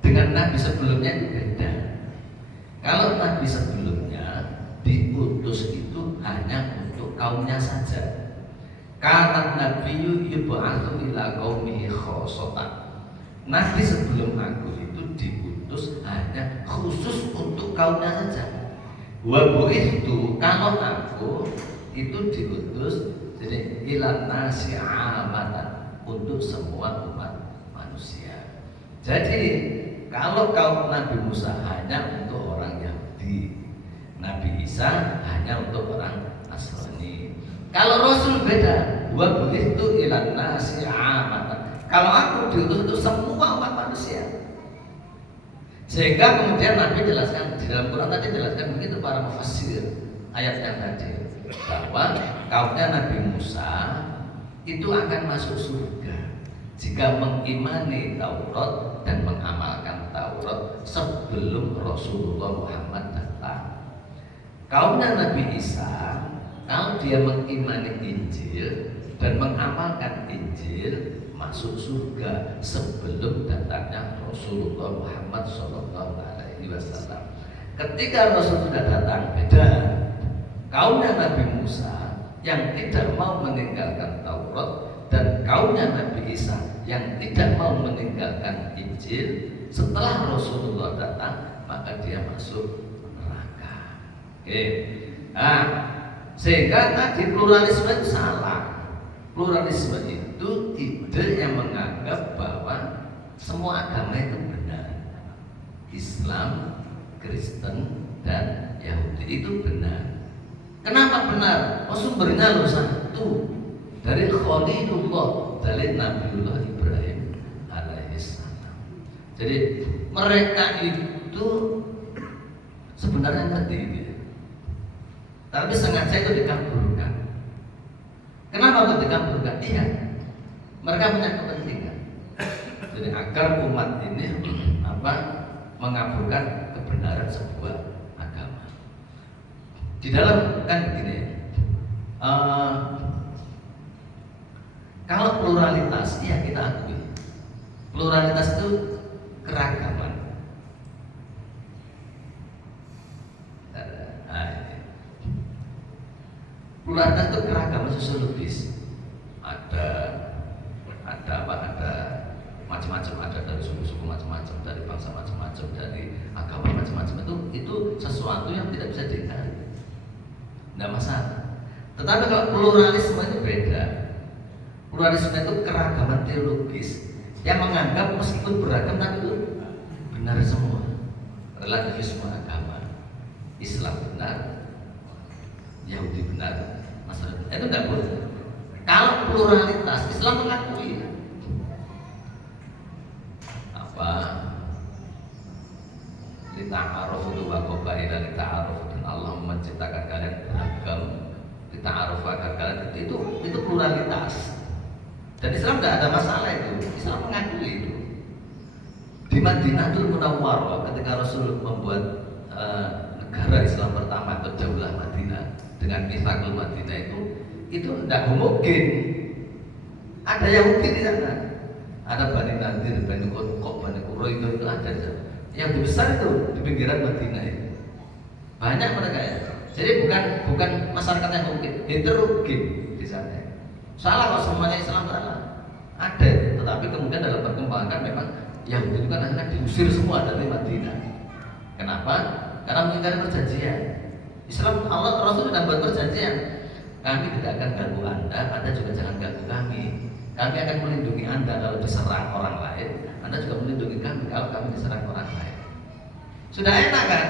dengan Nabi sebelumnya itu beda. Kalau Nabi sebelumnya diutus itu hanya untuk kaumnya saja. Karena Nabi yub'atsu ila qaumihi khassatan. Nabi sebelum aku itu diutus hanya khusus untuk kaumnya saja. Wa bu'itsu, kalau aku itu diutus jadi ila nasi amatan, untuk semua umat manusia. Jadi kalau kaum Nabi Musa hanya untuk orang Yahudi, Nabi Isa hanya untuk orang Nasrani. Kalau Rasul beda, wa bu'itsu ila nasi amatan. Kalau aku diutus untuk semua umat manusia. Sehingga kemudian Nabi jelaskan di dalam Quran tadi jelaskan begitu para mufassir ayat yang tadi bahwa kaumnya Nabi Musa itu akan masuk surga jika mengimani Taurat dan mengamalkan Taurat sebelum Rasulullah Muhammad datang. Kaumnya Nabi Isa kalau dia mengimani Injil dan mengamalkan Injil masuk surga sebelum datangnya Rasulullah Muhammad SAW. Ketika Rasul sudah datang, beda. Kaumnya Nabi Musa yang tidak mau meninggalkan Taurat dan kaumnya Nabi Isa yang tidak mau meninggalkan Injil, setelah Rasulullah datang maka dia masuk neraka. Oke. Nah, sehingga tadi pluralisme itu salah. Pluralisme itu ide yang menganggap bahwa semua agama itu benar. Islam, Kristen, dan Yahudi itu benar. Kenapa benar? Oh, sumbernya loh satu dari Khalilullah, dari Nabiullah Ibrahim alaihissalam. Jadi mereka itu sebenarnya terdiri, tapi sengaja itu dikaburkan. Kenapa kok dikaburkan? Iya, mereka punya kepentingan. Jadi agar umat ini mengaburkan kebenaran sebuah agama. Di dalam kan begini, kalau pluralitas, iya kita akui. Pluralitas itu keragaman. Pluralitas itu keragaman sosiologis. Ada macam-macam macam-macam, ada dari suku-suku macam-macam, dari bangsa macam-macam, dari agama macam-macam, itu sesuatu yang tidak bisa dihindari, tidak masalah. Tetapi kalau pluralisme itu beda. Pluralisme itu keragaman teologis yang menganggap meskipun beragam tapi itu benar semua. Relativisme agama, Islam benar, Yahudi benar, Nasrani itu tidak boleh. Kalau pluralitas, Islam mengakui apa? Lita'arufu wa qabaila lita'arufu, dan Allah menciptakan kalian beragam, lita'arufu agar kalian itu pluralitas. Dan Islam tidak ada masalah itu. Islam mengakui itu. Di Madinatul Munawwarah ketika Rasul membuat negara Islam pertama atau Daulah Madinah dengan Mitsaqul Madinah itu tidak homogen. Ada Yahudi di sana, ada Bani Nadir, Bani Quraisyah, Bani Quraisyah itu ada di sana. Yang besar itu di pinggiran Madinah itu banyak mereka ya. Jadi bukan masyarakat yang homogen, heterogen di sana. Salah kalau semuanya Islam salah. Ada, tetapi kemudian dalam perkembangan memang Yahudi itu kan akhirnya diusir semua dari Madinah. Kenapa? Karena mengingkari perjanjian. Islam, Allah Rasul sudah buat perjanjian. Kami tidak akan ganggu Anda juga jangan ganggu kami. Kami akan melindungi Anda kalau diserang orang lain, Anda juga melindungi kami kalau kami diserang orang lain. Sudah enak kan?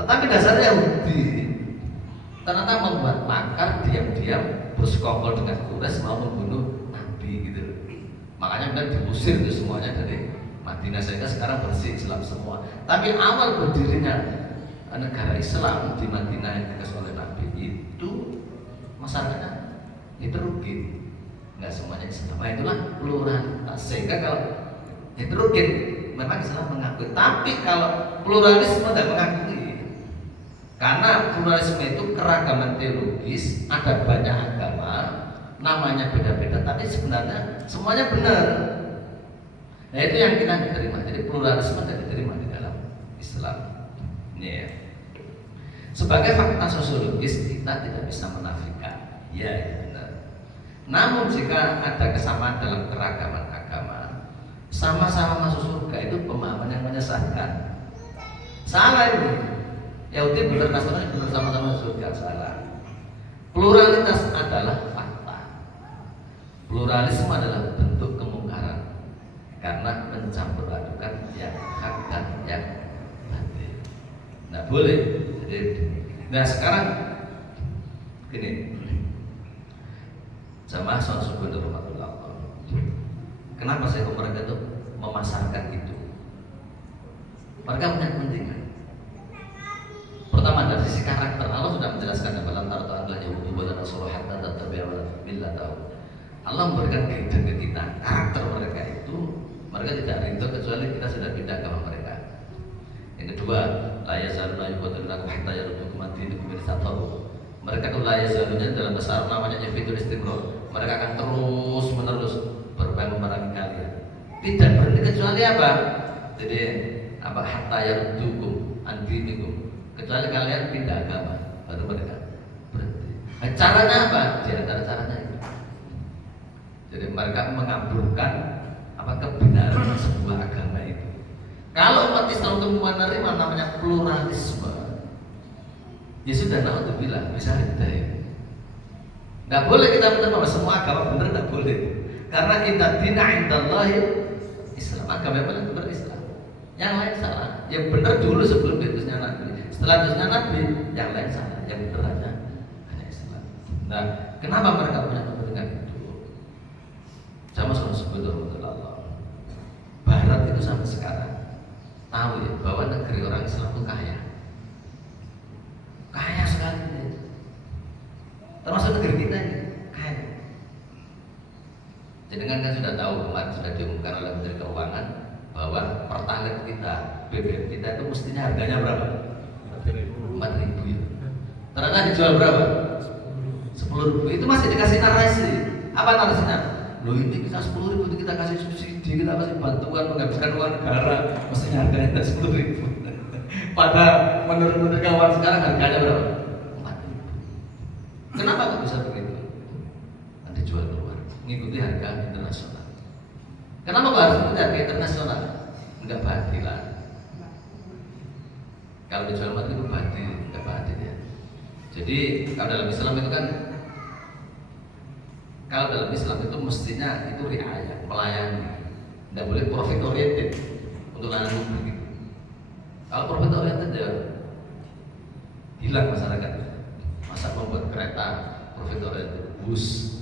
Tetapi dasarnya Yahudi ternyata membuat makar diam-diam bersekongkol dengan Quraisy mau membunuh Nabi gitu. Makanya kemudian diusir itu semuanya dari Madinah, sehingga sekarang bersih Islam semua. Tapi awal berdirinya negara Islam di Madinah yang dikasih oleh Nabi itu masyarakatnya heterogen, nggak semuanya Islam. Nah, itulah pluralitas. Sehingga kalau heterogen memang Islam mengakui, tapi kalau pluralisme tidak mengakui. Karena pluralisme itu keragaman teologis, ada banyak agama, namanya beda-beda, tapi sebenarnya semuanya benar. Nah, itu yang kita diterima. Jadi pluralisme tidak diterima di dalam Islam. Ini ya. Sebagai fakta sosiologis kita tidak bisa menafikan, ya itu benar. Namun jika ada kesamaan dalam keragaman agama, sama-sama masuk surga, itu pemahaman yang menyesatkan. Salah ini. Yahudi benar, Nasrani benar, sama-sama surga, salah. Pluralitas adalah fakta. Pluralisme adalah bentuk kemungkaran karena mencampur adukan yang hak dan yang batil. Nggak boleh. Jadi, nah sekarang gini, jamaah sholat subuh rahmatullah. Kenapa saya mereka itu memasarkan itu? Mereka punya kepentingan. Pertama dari sisi karakter, Allah sudah menjelaskan dalam Al-Quran adalah Yahudi wa Nasrani hatta tattabi'a millatahu. Allah memberikan guidance ke kita. Karakter mereka itu, mereka tidak ridho kecuali kita sudah pindah agama mereka. Yang kedua, la yazaluna yuqatiluna hatta yaruddukum an dinikum in istata'u. Mereka itu la yazaluna dalam bahasa Arab namanya yafidul istimrar. Mereka akan terus menerus berperang memerangi kalian. Tidak berhenti kecuali apa? Jadi apa? Hatta yaruddukum an dinikum. Kecuali kalian pindah agama, baru mereka berhenti. Nah, caranya apa? Di antara caranya itu. Jadi mereka mengaburkan apa kebenaran sebuah agama itu. Kalau umat Islam untuk menerima namanya pluralisme, ya sudah, naudzubillah, bisa hidayah. Nggak boleh kita menerima semua agama benar, nggak boleh. Karena inna dina indallahi Islam, agama yang paling benar Islam. Yang lain salah. Yang benar dulu sebelum diutusnya Nabi. Setelah diutusnya Nabi, yang lain salah. Yang benar hanya Islam. Nah, kenapa mereka punya kepentingan itu? Sama sebetulnya Allah. Barat itu sampai sekarang tahu ya bahwa negeri orang Islam itu kaya sekali ya. Termasuk negeri kita ini kaya. Jadi kan sudah tahu, kemarin sudah diumumkan oleh Menteri Keuangan bahwa pertalite kita, BBM kita itu mestinya harganya berapa? 4.000 ya. Ternyata dijual berapa? 10.000. Itu masih dikasih narasi. Apa narasinya? Loh, ini kita 10.000, kita kasih subsidi, kita kasih bantuan menghabiskan uang negara, mestinya harganya 10.000. Pada menurut Menteri Keuangan sekarang harganya berapa? 4.000. Kenapa kok bisa begitu? Nanti jual keluar, mengikuti harga internasional. Nah, ini yang kita lihat. Jadi, nah sekarang gini, kita sudah tahu kemarin sudah diumumkan oleh Menteri Keuangan bahwa pertalite kita, BBM kita itu mestinya harganya berapa? 10.000. Itu masih dikasih narasi. Apa narasinya? Loh, ini kita 10.000, kita kasih subsidi, kita kasih bantuan menghabiskan uang negara, mestinya harganya 10.000. Pada menurut Menteri Keuangan sekarang harganya berapa? 4.000. Kenapa kok bisa begitu? Nanti jual keluar, mengikuti harga internasional. Kenapa kok harus punya ke internasional? Enggak badilan. Kalau dijual mati itu badil, enggak badil ya. Jadi kalau dalam Islam itu kan, kalau dalam Islam itu mestinya itu riayah, melayani. Enggak boleh profit oriented untuk layanan publik. Kalau profit oriented ya hilang masyarakat. Masa membuat kereta profit oriented, bus,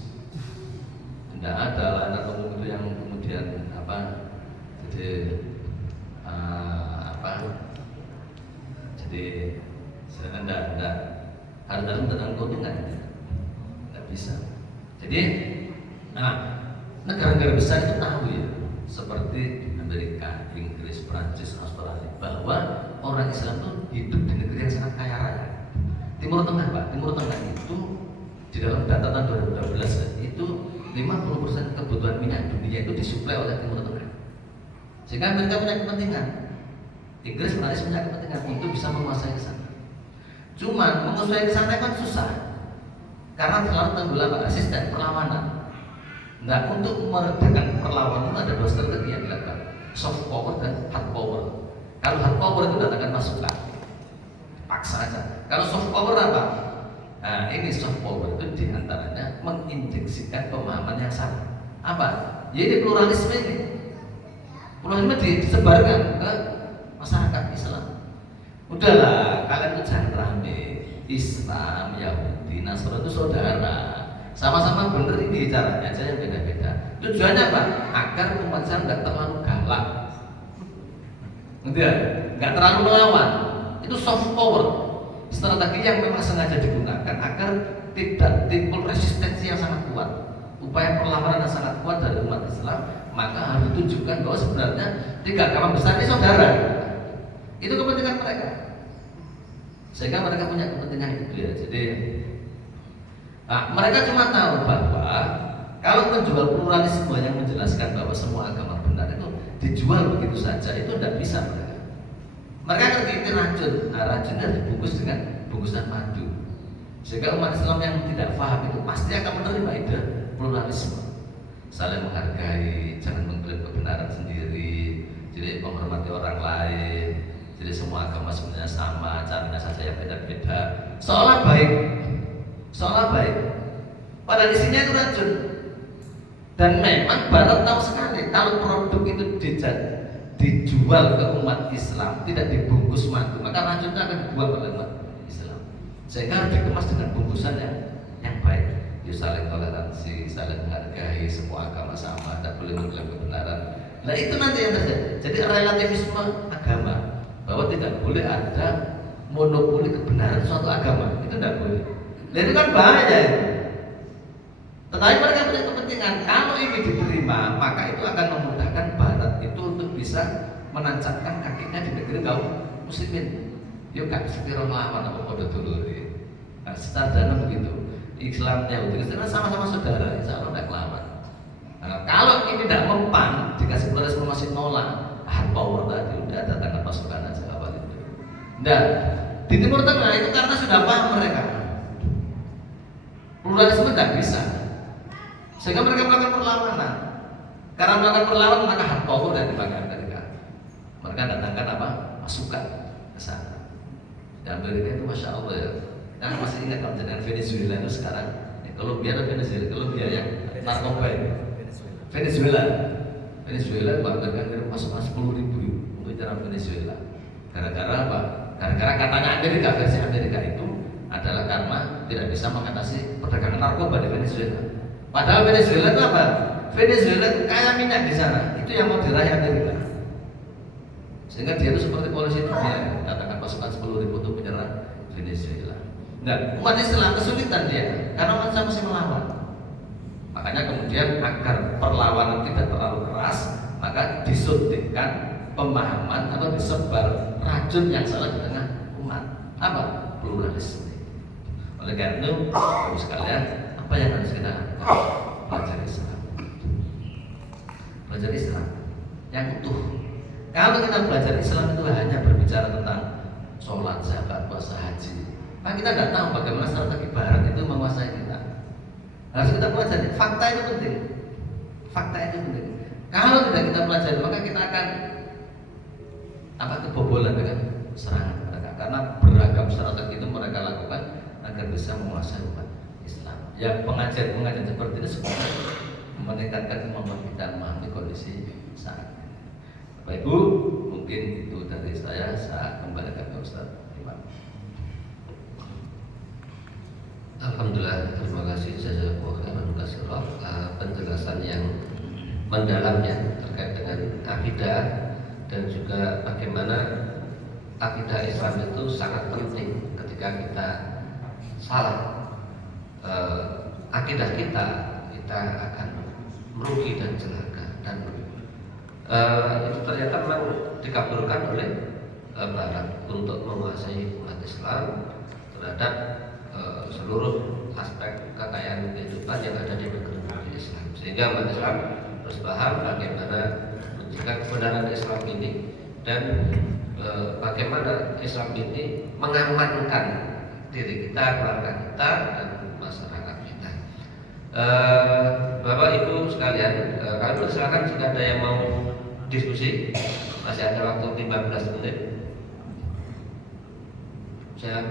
tidak ada layanan umum itu yang kemudian jadi jadi tidak harus tentang keuntungan, nggak bisa. Jadi negara-negara besar itu tahu ya, seperti Amerika, Inggris, Prancis, Australia, bahwa orang Islam itu hidup di negeri yang sangat kaya raya. Timur Tengah, Pak, Timur Tengah itu di dalam data tahun 2012 itu 50% kebutuhan minyak dunia itu disuplai oleh Timur Tengah. Sehingga mereka punya kepentingan, Inggris, Prancis punya kepentingan untuk bisa menguasai ke sana. Cuman menguasai ke sana kan susah, karena selalu tenggelam resisten perlawanan. Nah, untuk meredakan perlawanan ada dua strategi yang dilakukan, soft power dan hard power. Kalau hard power itu datangkan pasukan, paksa aja. Kalau soft power apa? Nah, ini soft power itu diantaranya menginjeksikan pemahaman yang salah. Apa? Ya ini pluralisme ini. Pluralisme disebarkan ke masyarakat Islam. Udahlah, kalian itu jangan rame. Islam, Yahudi, Nasrani itu saudara. Sama-sama benar, ini caranya aja yang beda-beda. Tujuannya apa? Agar umat Islam tidak terlalu galak. Nggak terlalu melawan. Itu soft power. Strategi yang memang sengaja digunakan agar tidak timbul resistensi yang sangat kuat, upaya perlawanan yang sangat kuat dari umat Islam. Maka harus ditunjukkan bahwa sebenarnya tiga agama besar ini saudara. Itu kepentingan mereka, sehingga mereka punya kepentingan itu ya. Jadi mereka cuma tahu bahwa kalau menjual pluralisme yang menjelaskan bahwa semua agama benar itu dijual begitu saja, itu tidak bisa mereka. Mereka ngerti ini racun, racunnya dibungkus dengan bungkusan madu, sehingga umat Islam yang tidak paham itu pasti akan menerima ide pluralisme, saling menghargai, jangan mengklaim kebenaran sendiri, jadi menghormati orang lain, jadi semua agama sebenarnya sama, caranya saja yang beda-beda, seolah baik, padahal isinya itu racun. Dan memang Barat tahu sekali kalau produk itu dijual ke umat Islam tidak dibungkus madu, maka racunnya akan dibuang oleh umat Islam. Sehingga harus dikemas dengan bungkusan yang baik. Ya, saling toleransi, saling menghargai, semua agama sama, tidak boleh mengklaim kebenaran. Nah itu nanti yang terjadi. Jadi relativisme agama, bahwa tidak boleh ada monopoli kebenaran suatu agama, itu tidak boleh. Nah itu kan bahaya itu. Tetapi mereka punya kepentingan, kalau ini diterima, maka itu akan memudahkan Barat itu untuk bisa menancapkan kakinya di negeri kaum muslimin. Yuk gak sekira lawan apa pada dulu. Nah, secara dalam begitu, Islam, Yahudi, Kristen sama-sama saudara, insya Allah tidak kelawan. Nah, kalau ini tidak mempan, dikasih pluralisme masih nolak, hard power tadi udah datangkan pasukan aja apa itu. Nah, di Timur Tengah itu karena sudah paham mereka, pluralisme tidak bisa. Sehingga mereka melakukan perlawanan. Karena melakukan perlawanan maka hard power yang dipakai mereka. Mereka datangkan apa? Pasukan ke sana. Dan Amerika itu masya Allah ya. Nah, masih ingat kalau dengan Venezuela itu sekarang, ya, Kolombia atau Venezuela? Kolombia yang narkoba itu. Venezuela bahkan kirim pasukan 10.000 untuk nyerang Venezuela. Gara-gara apa? Gara-gara katanya Amerika, versi Amerika itu adalah karena tidak bisa mengatasi perdagangan narkoba di Venezuela. Padahal Venezuela itu apa? Venezuela itu kaya minyak di sana. Itu yang mau diraih Amerika. Sehingga dia itu seperti polisi dunia, datangkan pasukan 10.000 untuk menyerang Venezuela. Nah, umat Islam kesulitan dia, karena umat Islam masih melawan. Makanya kemudian agar perlawanan tidak terlalu keras, maka disuntikkan pemahaman atau disebar racun yang salah di tengah umat. Apa? Pluralisme. Oleh karena itu, Bapak sekalian, apa yang harus kita lakukan? Belajar Islam. Belajar Islam yang utuh. Kalau kita belajar Islam itu hanya berbicara tentang sholat, zakat, puasa, haji, maka kita tidak tahu bagaimana strategi Barat itu menguasai kita. Harus kita pelajari. Fakta itu penting. Fakta itu penting. Kalau tidak kita pelajari, maka kita akan kebobolan dengan serangan mereka, karena beragam strategi itu mereka lakukan agar bisa menguasai umat Islam. Ya, pengajian seperti ini sebenarnya meningkatkan kemampuan kita memahami kondisi saat ini. Bapak Ibu, mungkin itu dari saya kembalikan ke Ustaz Imam. Alhamdulillah, terima kasih jazakallahu khairan katsira penjelasan yang mendalamnya terkait dengan akidah dan juga bagaimana akidah Islam itu sangat penting. Ketika kita salah akidah kita akan merugi dan celaka, dan itu ternyata memang dikabulkan oleh Barat untuk menguasai umat Islam terhadap seluruh aspek kekayaan kehidupan yang ada di negeri Islam, sehingga umat Islam harus paham bagaimana menjaga kebenaran Islam ini dan bagaimana Islam ini mengamankan diri kita, keluarga kita, dan masyarakat kita. Bapak Ibu sekalian, kami silakan jika ada yang mau diskusi, masih ada waktu 15 menit. Jam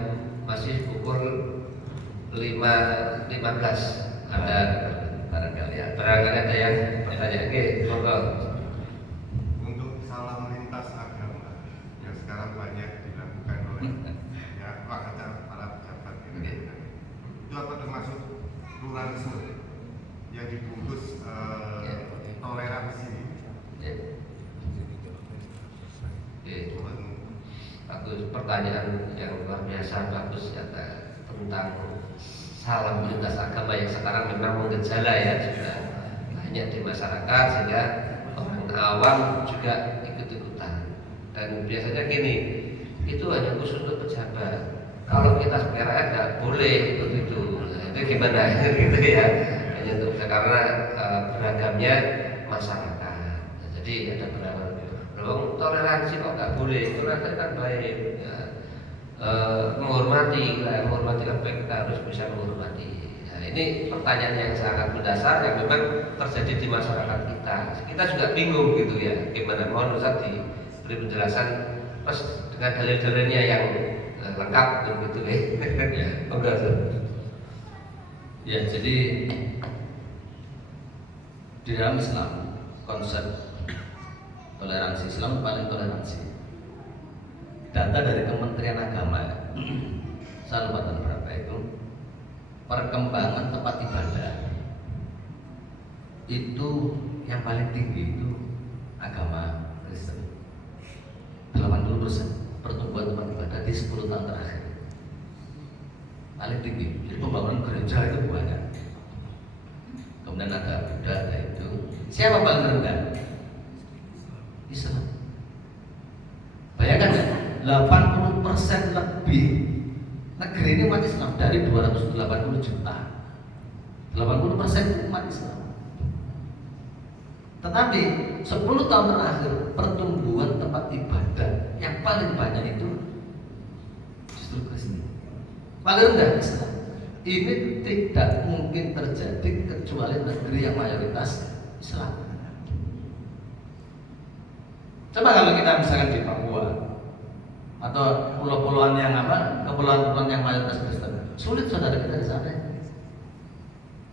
masih pukul 5.15. Ada barangkali ada yang bertanya. Oke, monggo. Untuk salam lintas agama yang sekarang banyak dilakukan oleh para pejabat ini, itu apa termasuk pluralisme yang dibungkus toleransi? Bagus, pertanyaan yang luar biasa, bagus ya, tentang salam lintas agama yang sekarang memang menggejala ya, sudah banyak di masyarakat sehingga orang awam juga ikut-ikutan. Dan biasanya gini, itu hanya khusus untuk pejabat. Kalau kita sebagai rakyat nggak boleh ikut itu. Nah, itu gimana gitu ya? Hanya untuk karena beragamnya masyarakat. Nah, jadi ada beragam. Toleransi kok nggak boleh? Toleransi kan baik. Ya. Menghormati kan baik, kita harus bisa menghormati. Nah, ini pertanyaan yang sangat mendasar yang memang terjadi di masyarakat kita. Kita juga bingung gitu ya. Gimana? Mohon Ustaz diberi penjelasan pas dengan dalil-dalilnya yang lengkap begitu ya. Enggak, Ya, jadi di dalam Islam konsep toleransi Islam paling toleransi. Data dari Kementerian Agama, saya lupa tahun berapa itu, perkembangan tempat ibadah itu yang paling tinggi itu agama Kristen. 80% pertumbuhan tempat ibadah di 10 tahun terakhir paling tinggi. Jadi pembangunan gereja itu banyak. Kemudian ada Buddha, ada itu. Siapa paling rendah? Islam. Bayangkan ya, 80% lebih negeri ini umat Islam dari 280 juta. 80% umat Islam. Tetapi 10 tahun terakhir pertumbuhan tempat ibadah yang paling banyak itu justru Kristen. Paling rendah Islam. Ini tidak mungkin terjadi kecuali negeri yang mayoritas Islam. Coba kalau kita misalkan di Papua atau pulau-pulauan yang kepulauan-kepulauan yang mayoritas Kristen, sulit saudara kita di sana.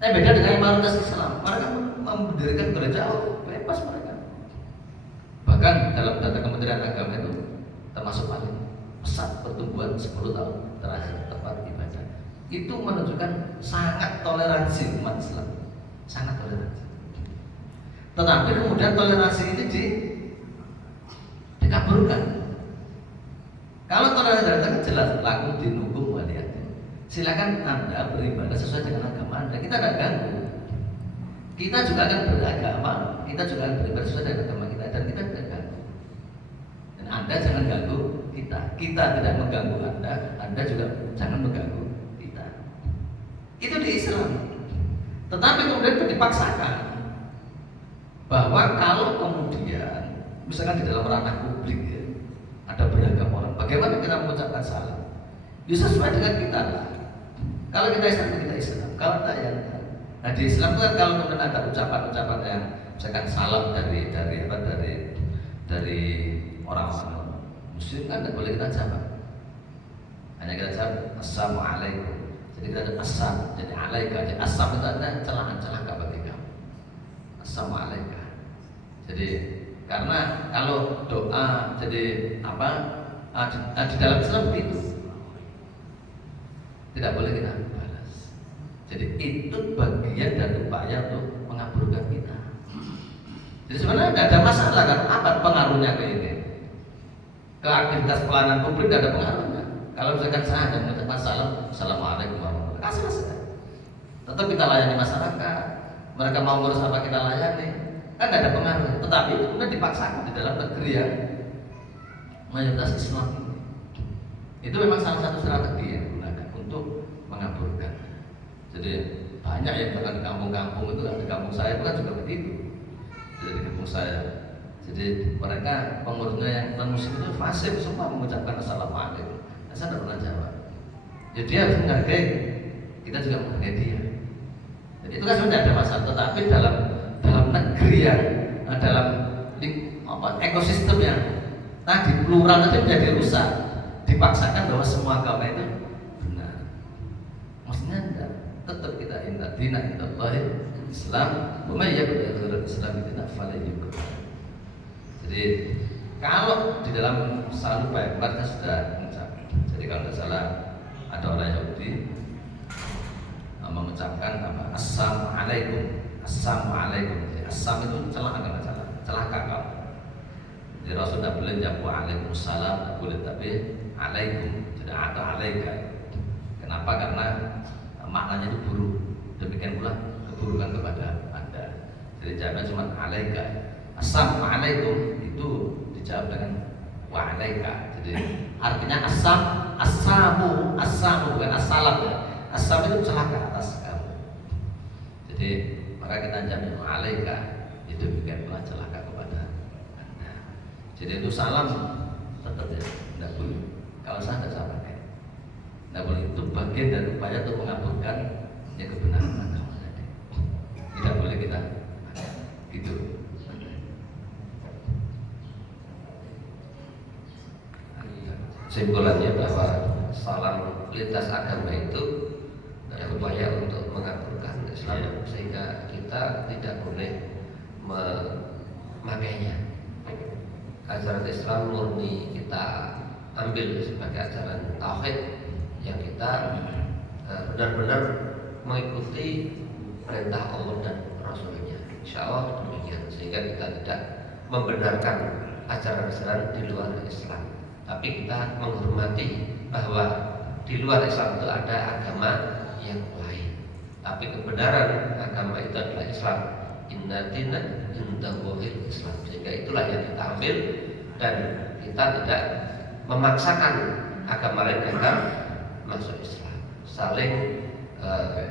Tapi beda dengan yang mayoritas Islam, mereka mendirikan gereja, bebas mereka. Bahkan dalam data Kementerian Agama itu termasuk paling pesat pertumbuhan 10 tahun terakhir tempat ibadah. Itu menunjukkan sangat toleransi umat Islam, sangat toleransi. Tetapi kemudian toleransi ini dikaburkan. Kalau toleransi kan jelas laku dinukum waliyati. Silakan Anda beribadah sesuai dengan agama Anda. Kita tidak ganggu. Kita juga akan beragama, kita juga akan beribadah sesuai dengan agama kita, dan kita tidak ganggu. Dan Anda jangan ganggu kita. Kita tidak mengganggu Anda, Anda juga jangan mengganggu kita. Itu di Islam. Tetapi kemudian itu dipaksakan bahwa kalau kemudian misalkan di dalam ranah publik ya, ada beragam orang, bagaimana kita mengucapkan salam? Ya sesuai dengan kita lah. Kalau kita Islam, kita Islam. Kalau tidak ya. Nah di Islam itu kan kalau kemudian ada ucapan-ucapan yang misalkan salam dari orang-orang muslim kan tidak boleh kita jawab. Hanya kita jawab assalamualaikum. Jadi kita ada assam, jadi alaika. Jadi assam itu ada celaka bagi kamu. Assalamualaikum. Jadi karena kalau doa jadi apa di dalam Islam begitu, tidak boleh kita balas. Jadi itu bagian dari upaya untuk mengabulkan kita. Jadi sebenarnya tidak ada masalah kan, apa pengaruhnya ke ini? Ke aktivitas pelayanan publik tidak ada pengaruhnya. Kalau misalkan saya hanya mengucapkan salam, assalamualaikum warahmatullahi wabarakatuh, selesai. Tetap kita layani masyarakat, mereka mau ngurus apa kita layani, kan tidak ada pengaruh. Tetapi itu kemudian dipaksakan di dalam negeri yang mayoritas Islam ini. Itu memang salah satu strategi yang digunakan untuk mengaburkan. Jadi banyak yang bahkan di kampung-kampung itu, di kampung saya itu kan juga begitu. Jadi di kampung saya, jadi mereka pengurusnya yang non muslim itu fasih semua mengucapkan assalamualaikum. Saya tidak pernah jawab. Jadi dia harus menghargai, kita juga menghargai dia. Jadi itu kan sudah ada masalah. Tetapi dalam negeri yang dalam ekosistem yang tadi plural itu menjadi rusak, dipaksakan bahwa semua agama itu benar. Maksudnya enggak. Tetap kita ingat dina indallahi Islam, wa may yabtaghi ghairal Islam dinan falan yuqbal. Jadi kalau di dalam selalu baik mereka sudah mengucapkan. Jadi kalau tidak salah ada orang Yahudi mengucapkan apa? Assalamualaikum. Assalamualaikum. Jadi assam itu celaka kalau. Jadi Rasul tidak boleh jawab waalaikumsalam, tidak boleh, tapi alaikum, jadi atau alaika. Kenapa? Karena maknanya itu buruk. Demikian pula keburukan kepada Anda. Jadi jawabnya cuma alaika. Assalamualaikum itu dijawab dengan wa'alaika. Jadi artinya assamu bukan assalam ya. Assam itu celaka atas kamu. Jadi maka kita jawab wa'alaika, itu demikian pula celaka kepada Anda. Jadi itu salam tetap ya, tidak boleh. Kalau saya tidak salah pakai, tidak boleh. Itu bagian dari upaya untuk mengaburkan yang kebenaran agama tadi. Tidak boleh kita gitu. Kesimpulannya bahwa salam lintas agama itu adalah upaya untuk mengaburkan Islam, sehingga kita tidak boleh memakainya. Ajaran Islam murni kita ambil sebagai ajaran tauhid yang kita benar-benar mengikuti perintah Allah dan Rasulnya. Insya Allah demikian, sehingga kita tidak membenarkan ajaran-ajaran di luar Islam. Tapi kita menghormati bahwa di luar Islam itu ada agama yang lain. Tapi kebenaran agama itu adalah Islam. Inna dina indallahil Islam. Sehingga itulah yang kita ambil, dan kita tidak memaksakan agama lain agar masuk Islam. Saling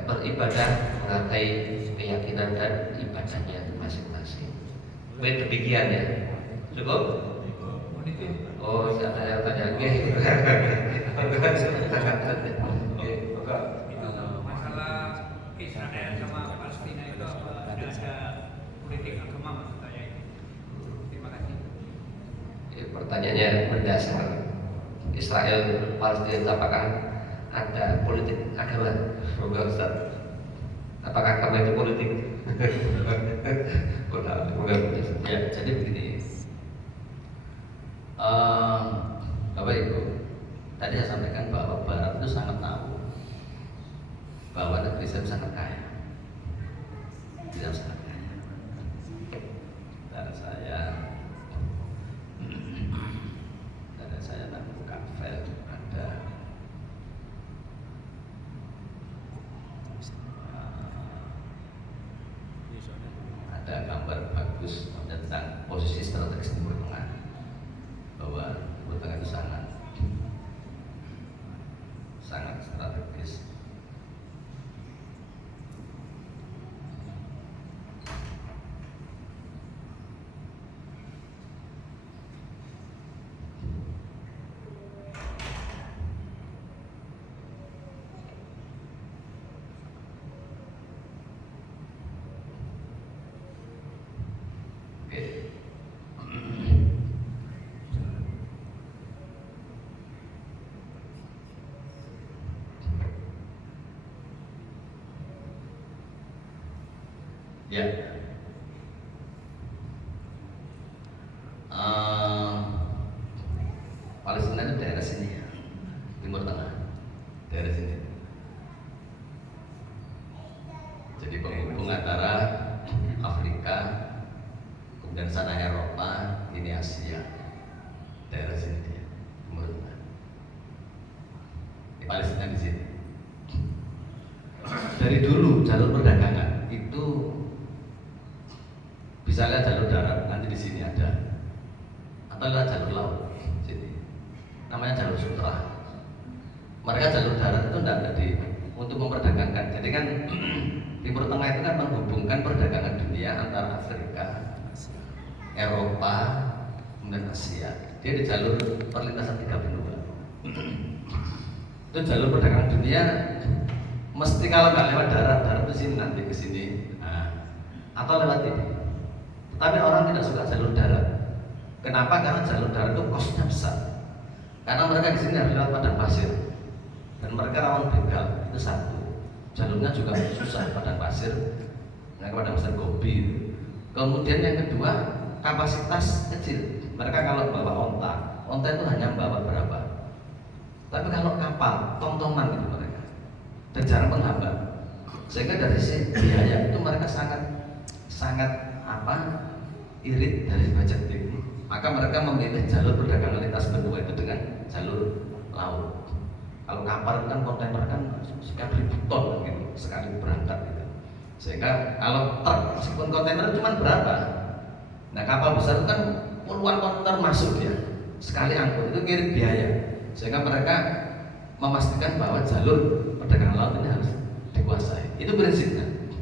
beribadah, menghargai keyakinan dan ibadahnya masing-masing. Baik, demikian ya. Cukup? Oh, saya tanya nggih. Masalah Israel sama Palestina itu ada politik agama maksud saya itu. Terima kasih. Pertanyaannya mendasar. Israel Palestina apakah ada politik agama? Enggak, Ustaz. Apakah agama itu politik? Ya, jadi begini. Bapak Ibu, tadi saya sampaikan bahwa Barat itu sangat tahu bahwa negeri Islam sangat kaya. Islam sangat kaya. Dan saya dan buka file ada gambar bagus tentang posisi strategis Timur Tengah, bahwa Timur Tengah itu sangat strategis. Ya. Palestina itu daerah sini ya, Timur Tengah, daerah sini. Jadi penghubung antara Afrika, kemudian sana Eropa, ini Asia, daerah sini dia, Timur Tengah. Di Palestina di sini. Dari dulu jalur perdagangan itu bisa lihat jalur darat, nanti di sini ada, atau lihat jalur laut, sini. Namanya jalur sutra. Mereka jalur darat itu tidak ada untuk memperdagangkan. Jadi kan Timur Tengah itu kan menghubungkan perdagangan dunia antara Afrika, Eropa, kemudian Asia. Dia di jalur perlintasan 3 benua. Itu jalur perdagangan dunia. Mesti kalau nggak lewat darat di sini nanti ke sini, atau lewat ini. Tetapi orang tidak suka jalur darat. Kenapa? Karena jalur darat itu kosnya besar. Karena mereka di sini harus lewat padang pasir, dan mereka rawan begal. Itu satu. Jalurnya juga susah, padang pasir, padang pasir Gobi. Kemudian yang kedua, kapasitas kecil. Mereka kalau bawa onta itu hanya bawa berapa. Tapi kalau kapal, tong-tongan gitu mereka. Dan jarang menghambat, sehingga dari sisi biaya itu mereka sangat irit dari budgeting. Maka mereka memilih jalur perdagangan lintas benua itu dengan jalur laut. Kalau kapal kan kontainer kan sekian ribu ton gitu sekali berangkat gitu. Sehingga kalau truk meskipun kontainer cuma berapa, nah kapal besar itu kan puluhan kontainer masuk ya sekali angkut, itu ngirit biaya. Sehingga mereka memastikan bahwa jalur perdagangan laut ini harus dikuasai. Itu prinsipnya.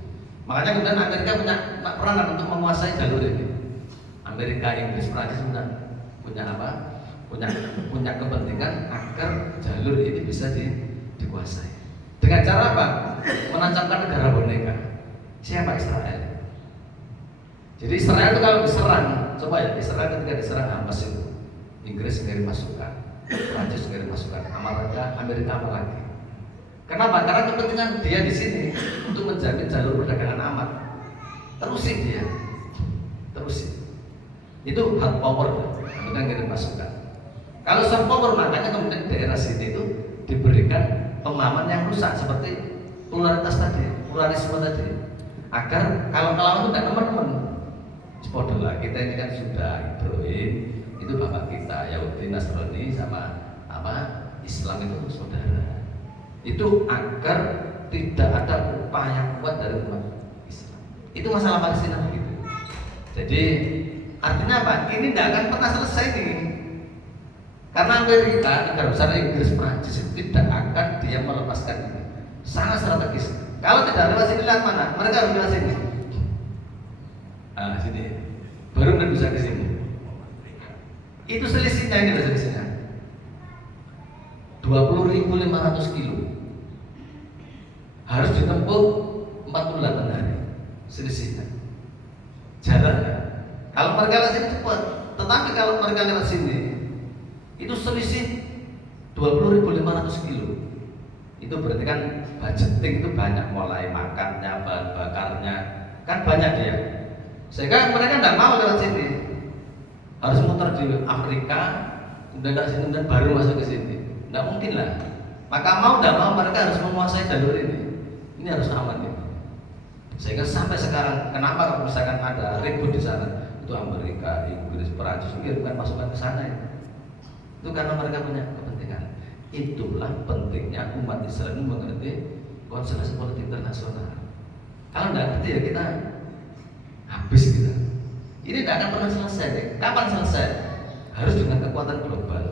Makanya kemudian Amerika punya peranan untuk menguasai jalur ini. Amerika, Inggris, Prancis punya apa? Punya kepentingan agar jalur ini bisa dikuasai. Dengan cara apa? Menancapkan negara boneka. Siapa? Israel. Jadi Israel itu kalau diserang, coba ya, Israel ketika diserang Hamas itu, Inggris ngirim pasukan, Prancis ngirim pasukan, Amerika apalagi. Kenapa? Karena kepentingan dia di sini untuk menjamin jalur perdagangan aman. Terusin dia, terusin. Itu hard power, Amerika ngirim pasukan. Kalau soft power, makanya kemudian daerah sini itu diberikan pemahaman yang rusak seperti pluralitas tadi, pluralisme tadi, agar kalau melawan itu tidak teman-teman. Sepodolah kita ini kan sudah Ibrahim, itu bapak kita, Yahudi, Nasrani sama Islam itu saudara. Itu agar tidak ada upaya kuat dari umat Islam. Itu masalah Palestina begitu. Jadi artinya apa? Ini tidak akan pernah selesai nih. Karena Amerika, negara besar Inggris, Prancis itu tidak akan dia melepaskan ini. Sangat strategis. Kalau tidak lewat sini, lihat mana? Mereka harus lewat sini. Sini. Baru bisa ke sini. Itu selisihnya, ini selisihnya 20.500 kilo. Harus ditempuh 48 hari selisihnya. Jaraknya. Kalau mereka lewat sini cepat, tetapi kalau mereka lewat sini itu selisih 20.500 kilo. Itu berarti kan budgeting itu banyak, mulai makannya, bahan bakarnya, kan banyak dia. Sehingga mereka tidak mau lewat sini, harus muter di Afrika, kemudian dari sini dan baru masuk ke sini. Tidak mungkin lah. Maka mau tidak mau mereka harus menguasai jalur ini. Ini harus aman gitu. Sehingga sampai sekarang, kenapa kalau misalkan ada ribut di sana, itu Amerika, Inggris, Perancis mengirimkan pasukan ke sana ya. Itu karena mereka punya kepentingan. Itulah pentingnya umat Islam mengerti konstelasi politik internasional. Kalau tidak ngerti ya kita habis kita. Ini tidak akan pernah selesai deh. Kapan selesai? Harus dengan kekuatan global.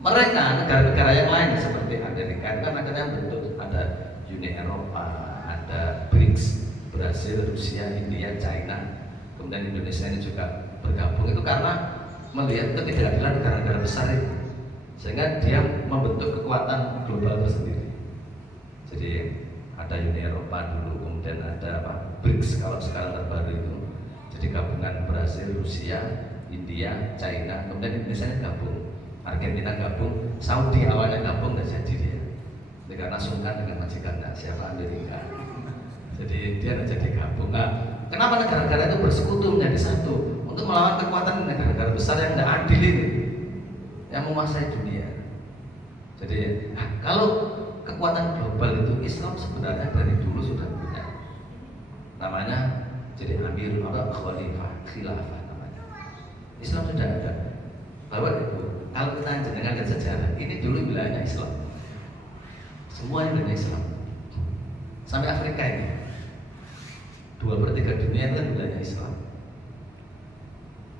Mereka, negara-negara yang lain seperti Amerika itu kan akhirnya bentuk ada Uni Eropa, ada BRICS, Brasil, Rusia, India, China, kemudian Indonesia ini juga bergabung. Itu karena melihat ketidakadilan negara-negara besar itu, sehingga dia membentuk kekuatan global tersendiri. Jadi ada Uni Eropa dulu, kemudian ada BRICS kalau sekarang terbaru itu. Jadi gabungan Brasil, Rusia, India, China, kemudian Indonesia gabung, Argentina gabung, Saudi awalnya gabung dan jadi dia. Ini karena sungkan dengan majikannya siapa Amerika. Jadi dia ngajak digabung. Nah, kenapa negara-negara itu bersekutu menjadi satu untuk melawan kekuatan negara-negara besar yang tidak adil ini, yang menguasai dunia. Jadi kalau kekuatan global itu Islam sebenarnya dari dulu sudah punya. Namanya jadi amir apa khalifah, khilafah namanya. Islam sudah ada. Bahwa itu kalau kita jenengan lihat sejarah, ini dulu wilayahnya Islam. Semua wilayahnya Islam. Sampai Afrika ini 2/3 dunia itu kan wilayahnya Islam.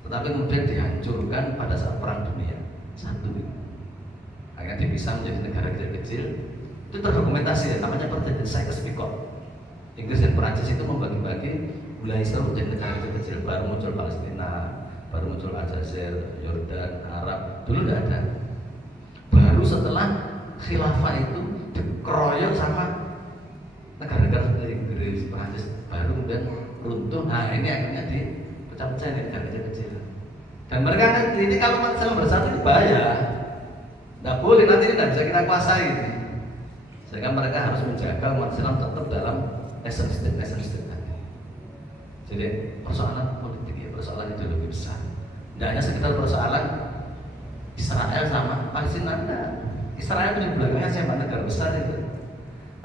Tetapi kemudian dihancurkan pada saat perang dunia satu. Akhirnya dipisah menjadi negara kecil-kecil. Itu terdokumentasi ya, namanya perjanjian Sykes-Picot. Inggris dan Perancis itu membagi-bagi wilayah Islam menjadi negara kecil-kecil. Baru muncul Palestina, baru muncul Aljazair, Yordan, Arab. Dulu tidak ada. Baru setelah khilafah itu dikeroyok sama negara-negara seperti Inggris, Perancis, baru kemudian runtuh. Nah ini akhirnya dipecah-pecah di negara kecil-kecil. Dan mereka kan ini kalau umat Islam bersatu itu bahaya. Tidak boleh, nanti ini tidak bisa kita kuasai. Sehingga mereka harus menjaga umat Islam tetap dalam nation state tadi. Jadi persoalan politik ya, persoalan ideologi besar. Tidak hanya sekitar persoalan Israel sama Palestina. Israel punya belakangnya siapa, negara besar itu.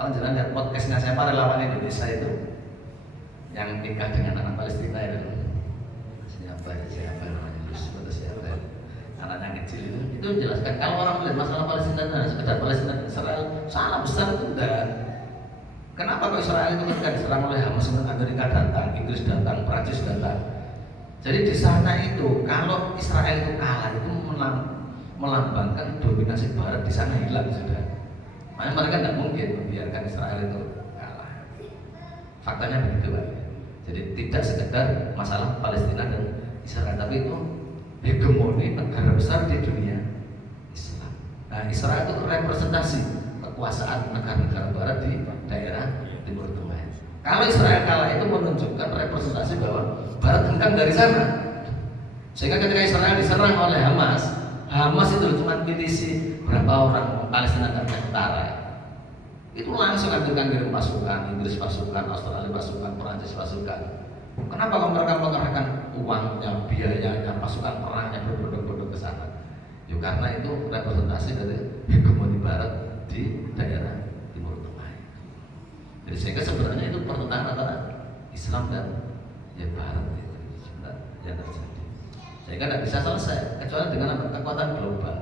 Kalau jangan lihat podcastnya siapa, relawan Indonesia itu yang nikah dengan anak Palestina itu. Siapa namanya Yusuf atau siapa? Anak yang kecil itu menjelaskan kalau orang melihat masalah Palestina dan sekedar Palestina dan Israel salah besar itu enggak. Kenapa kok Israel itu ketika diserang oleh Hamas, Amerika datang, Inggris datang, Prancis datang. Jadi di sana itu kalau Israel itu kalah itu melambangkan dominasi Barat di sana hilang sudah. Makanya mereka tidak mungkin membiarkan Israel itu kalah. Faktanya begitu Pak. Jadi tidak sekedar masalah Palestina dan Israel, tapi itu hegemoni negara besar di dunia Islam. Nah, Israel itu representasi kekuasaan negara-negara Barat di daerah Timur Tengah. Kalau Israel kalah itu menunjukkan representasi bahwa Barat hengkang dari sana. Sehingga ketika Israel diserang oleh Hamas itu cuma milisi berapa orang Palestina dan tentara. Itu langsung akan kirim pasukan, Inggris pasukan, Australia pasukan, Perancis pasukan. Kenapa kalau mereka mengerahkan uangnya, biayanya, pasukan perangnya berbondong-bondong ke sana? Ya karena itu representasi dari hegemoni Barat di daerah Timur Tengah. Jadi sehingga sebenarnya itu pertentangan antara Islam dan ya Barat itu sebenarnya yang terjadi. Sehingga tidak bisa selesai kecuali dengan kekuatan global.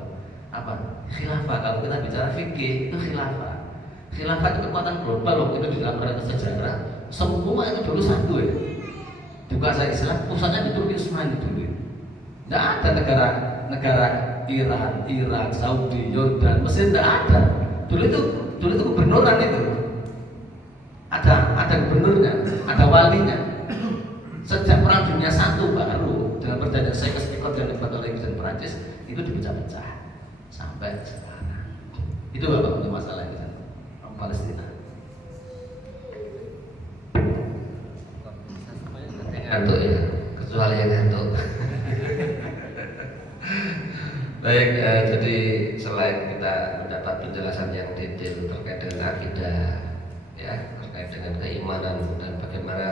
Apa? Khilafah. Kalau kita bicara fikih itu khilafah. Khilafah itu kekuatan global waktu itu di dalam sejarah. Semua itu dulu satu ya. Dikuasai Islam, pusatnya di Turki Utsmani dulu. Tidak ada negara Iran, Irak, Saudi, Yordan, Mesir tidak ada. Dulu itu gubernuran itu. Ada gubernurnya, ada walinya. Sejak Perang Dunia I baru dengan perjanjian Sykes-Picot yang dibuat oleh Inggris dan Perancis itu dipecah-pecah sampai sekarang. Itu Bapak untuk masalah ini Palestina. Ngantuk ya, kecuali yang ngantuk. Baik, jadi selain kita mendapat penjelasan yang detail terkait dengan akidah, ya, terkait dengan keimanan dan bagaimana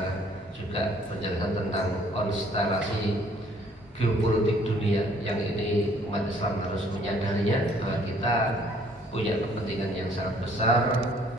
juga penjelasan tentang konstelasi geopolitik dunia yang ini umat Islam harus menyadarinya bahwa kita punya kepentingan yang sangat besar